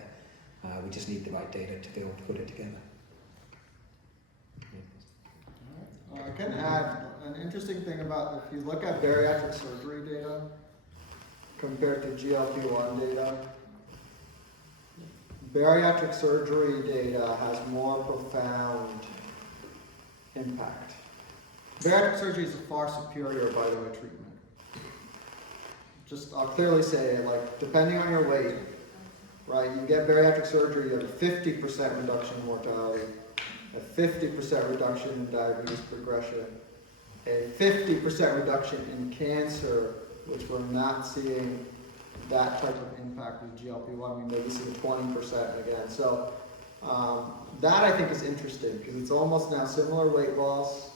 We just need the right data to be able to put it together. I can add an interesting thing about, if you look at bariatric surgery data compared to GLP-1 data, bariatric surgery data has more profound impact. Bariatric surgery is far superior, by the way, treatment. I'll clearly say, depending on your weight, right, you get bariatric surgery, you have a 50% reduction in mortality, a 50% reduction in diabetes progression, a 50% reduction in cancer, which we're not seeing that type of impact with GLP-1. We maybe see 20% again. So that I think is interesting because it's almost now similar weight loss.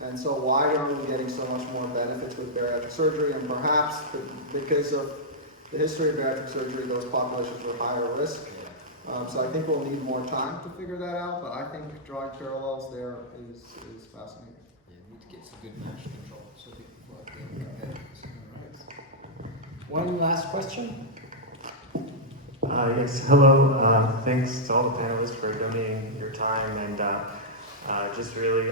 And so why aren't we getting so much more benefits with bariatric surgery? And perhaps because of the history of bariatric surgery, those populations were higher risk. So I think we'll need more time to figure that out, but I think drawing parallels there is fascinating. Yeah, we need to get some good match control so people are able to compare it. One last question. Yes, hello. Thanks to all the panelists for donating your time, and just really,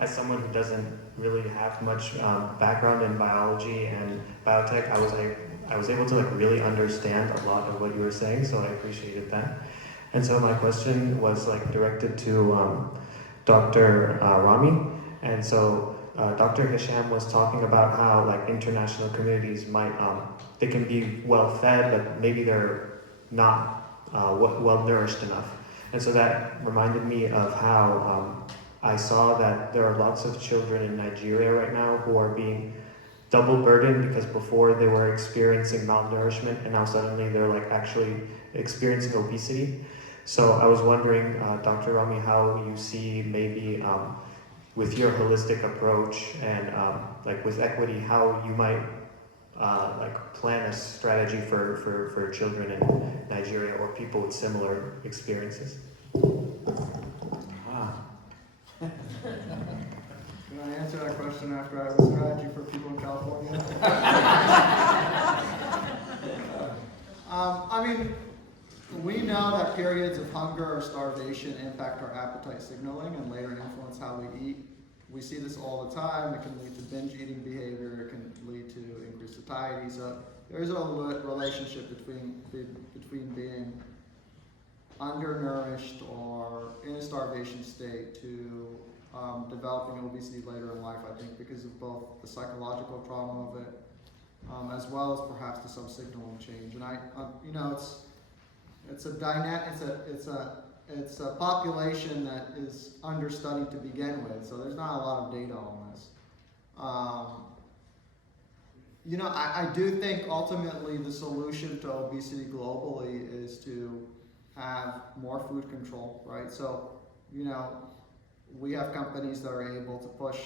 as someone who doesn't really have much background in biology and biotech, I was able to really understand a lot of what you were saying, so I appreciated that. And so my question was directed to Dr. Rami, and so Dr. Hisham was talking about how international communities might they can be well fed, but maybe they're not well nourished enough. And so that reminded me of how I saw that there are lots of children in Nigeria right now who are being double burdened because before they were experiencing malnourishment and now suddenly they're like actually experiencing obesity. So I was wondering, Dr. Rami, how you see maybe with your holistic approach and like with equity, how you might like plan a strategy for children in Nigeria or people with similar experiences. Can I answer that question after I have a strategy for people in California? I mean, we know that periods of hunger or starvation impact our appetite signaling and later influence how we eat. We see this all the time. It can lead to binge eating behavior. It can lead to increased satiety. So there's a relationship between being undernourished or in a starvation state to developing obesity later in life, I think, because of both the psychological trauma of it, as well as perhaps the some signaling change. And you know, it's a population that is understudied to begin with, so there's not a lot of data on this. You know, I do think ultimately the solution to obesity globally is to have more food control, right? So, you know, we have companies that are able to push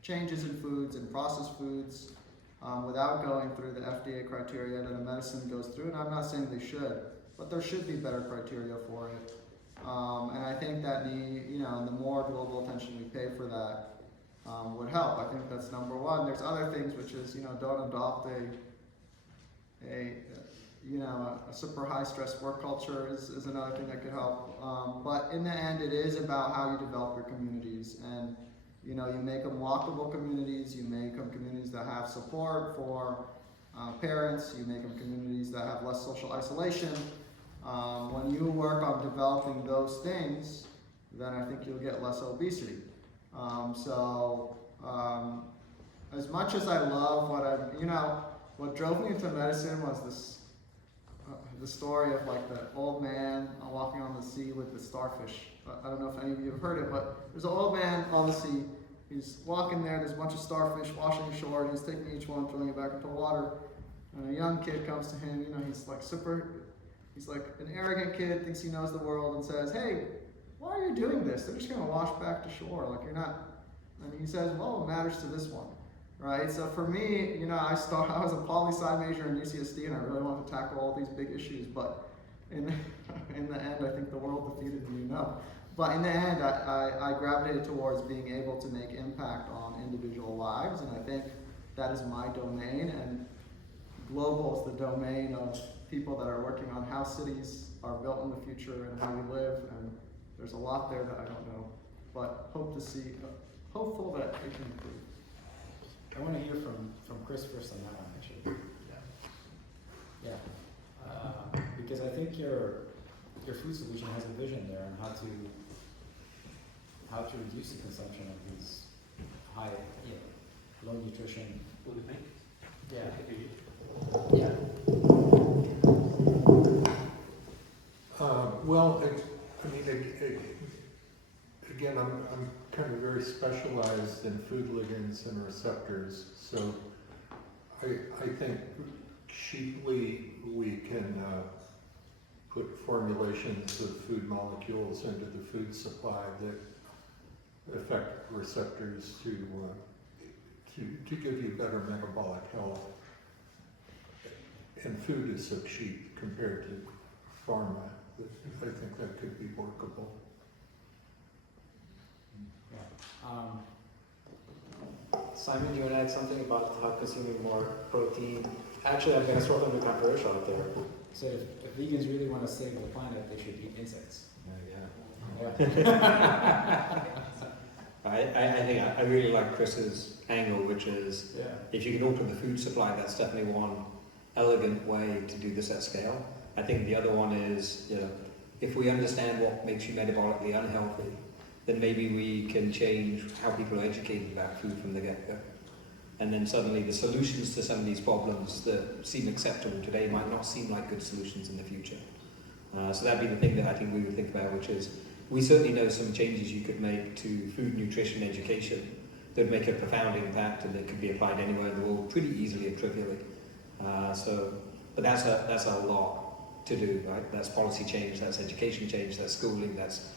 changes in foods and processed foods without going through the FDA criteria that a medicine goes through, and I'm not saying they should, but there should be better criteria for it. And I think that you know, the more global attention we pay for that would help. I think that's number one. There's other things, which is, you know, don't adopt a super high stress work culture is another thing that could help. But in the end, it is about how you develop your communities, and you know, you make them walkable communities. You make them communities that have support for parents. You make them communities that have less social isolation. When you work on developing those things, then I think you'll get less obesity. As much as I love what drove me into medicine was the story of like the old man walking on the sea with the starfish. I don't know if any of you have heard it, but there's an old man on the sea. He's walking there, there's a bunch of starfish washing ashore, and he's taking each one, throwing it back into the water. And a young kid comes to him, you know, he's like an arrogant kid, thinks he knows the world, and says, "Hey, why are you doing this? They're just gonna wash back to shore, like you're not." And he says, "Well, it matters to this one." Right, so for me, you know, I was a poli-sci major in UCSF, and I really wanted to tackle all these big issues, but in the end, I think the world defeated me, But in the end, I gravitated towards being able to make impact on individual lives, and I think that is my domain, and global is the domain of people that are working on how cities are built in the future and how we live, and there's a lot there that I don't know, but hopeful that it can improve. I want to hear from Chris first on that one, actually. Yeah. Because I think your food solution has a vision there on how to reduce the consumption of these high, low nutrition. What do you think? Yeah. Yeah. Well, I mean, again, I'm kind of very specialized in food ligands and receptors, so I think cheaply we can put formulations of food molecules into the food supply that affect receptors to give you better metabolic health. And food is so cheap compared to pharma that I think that could be workable. Simon, do you want to add something about how consuming more protein? Actually, I'm going to throw something controversial out there. So if vegans really want to save the planet, they should eat insects. I really like Chris's angle, which is if you can alter the food supply, that's definitely one elegant way to do this at scale. I think the other one is, you know, if we understand what makes you metabolically unhealthy, then maybe we can change how people are educated about food from the get-go. And then suddenly the solutions to some of these problems that seem acceptable today might not seem like good solutions in the future. So that'd be the thing that I think we would think about, which is we certainly know some changes you could make to food, nutrition, education that would make a profound impact and that could be applied anywhere in the world pretty easily and trivially. But that's a lot to do, right? That's policy change, that's education change, that's schooling, that's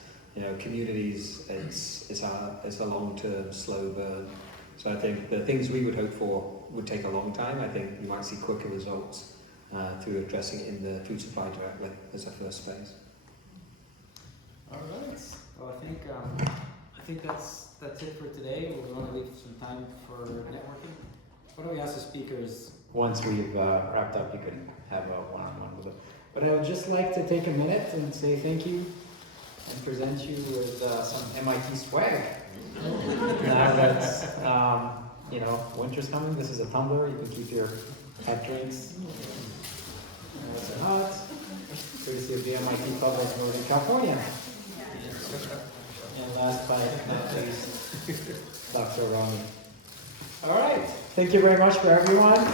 communities. It's a long-term, slow burn. So I think the things we would hope for would take a long time. I think we might see quicker results through addressing it in the food supply directly as a first phase. All right. Well, I think that's it for today. We're going to leave some time for networking. Why don't we ask the speakers? Once we've wrapped up, you can have a one-on-one with them. But I would just like to take a minute and say thank you and present you with some MIT swag. Now that winter's coming, this is a tumbler. You can keep your hot drinks nice and hot. Courtesy of the MIT Club of Northern California. And last but not least, Dr. Rami. All right. Thank you very much for everyone.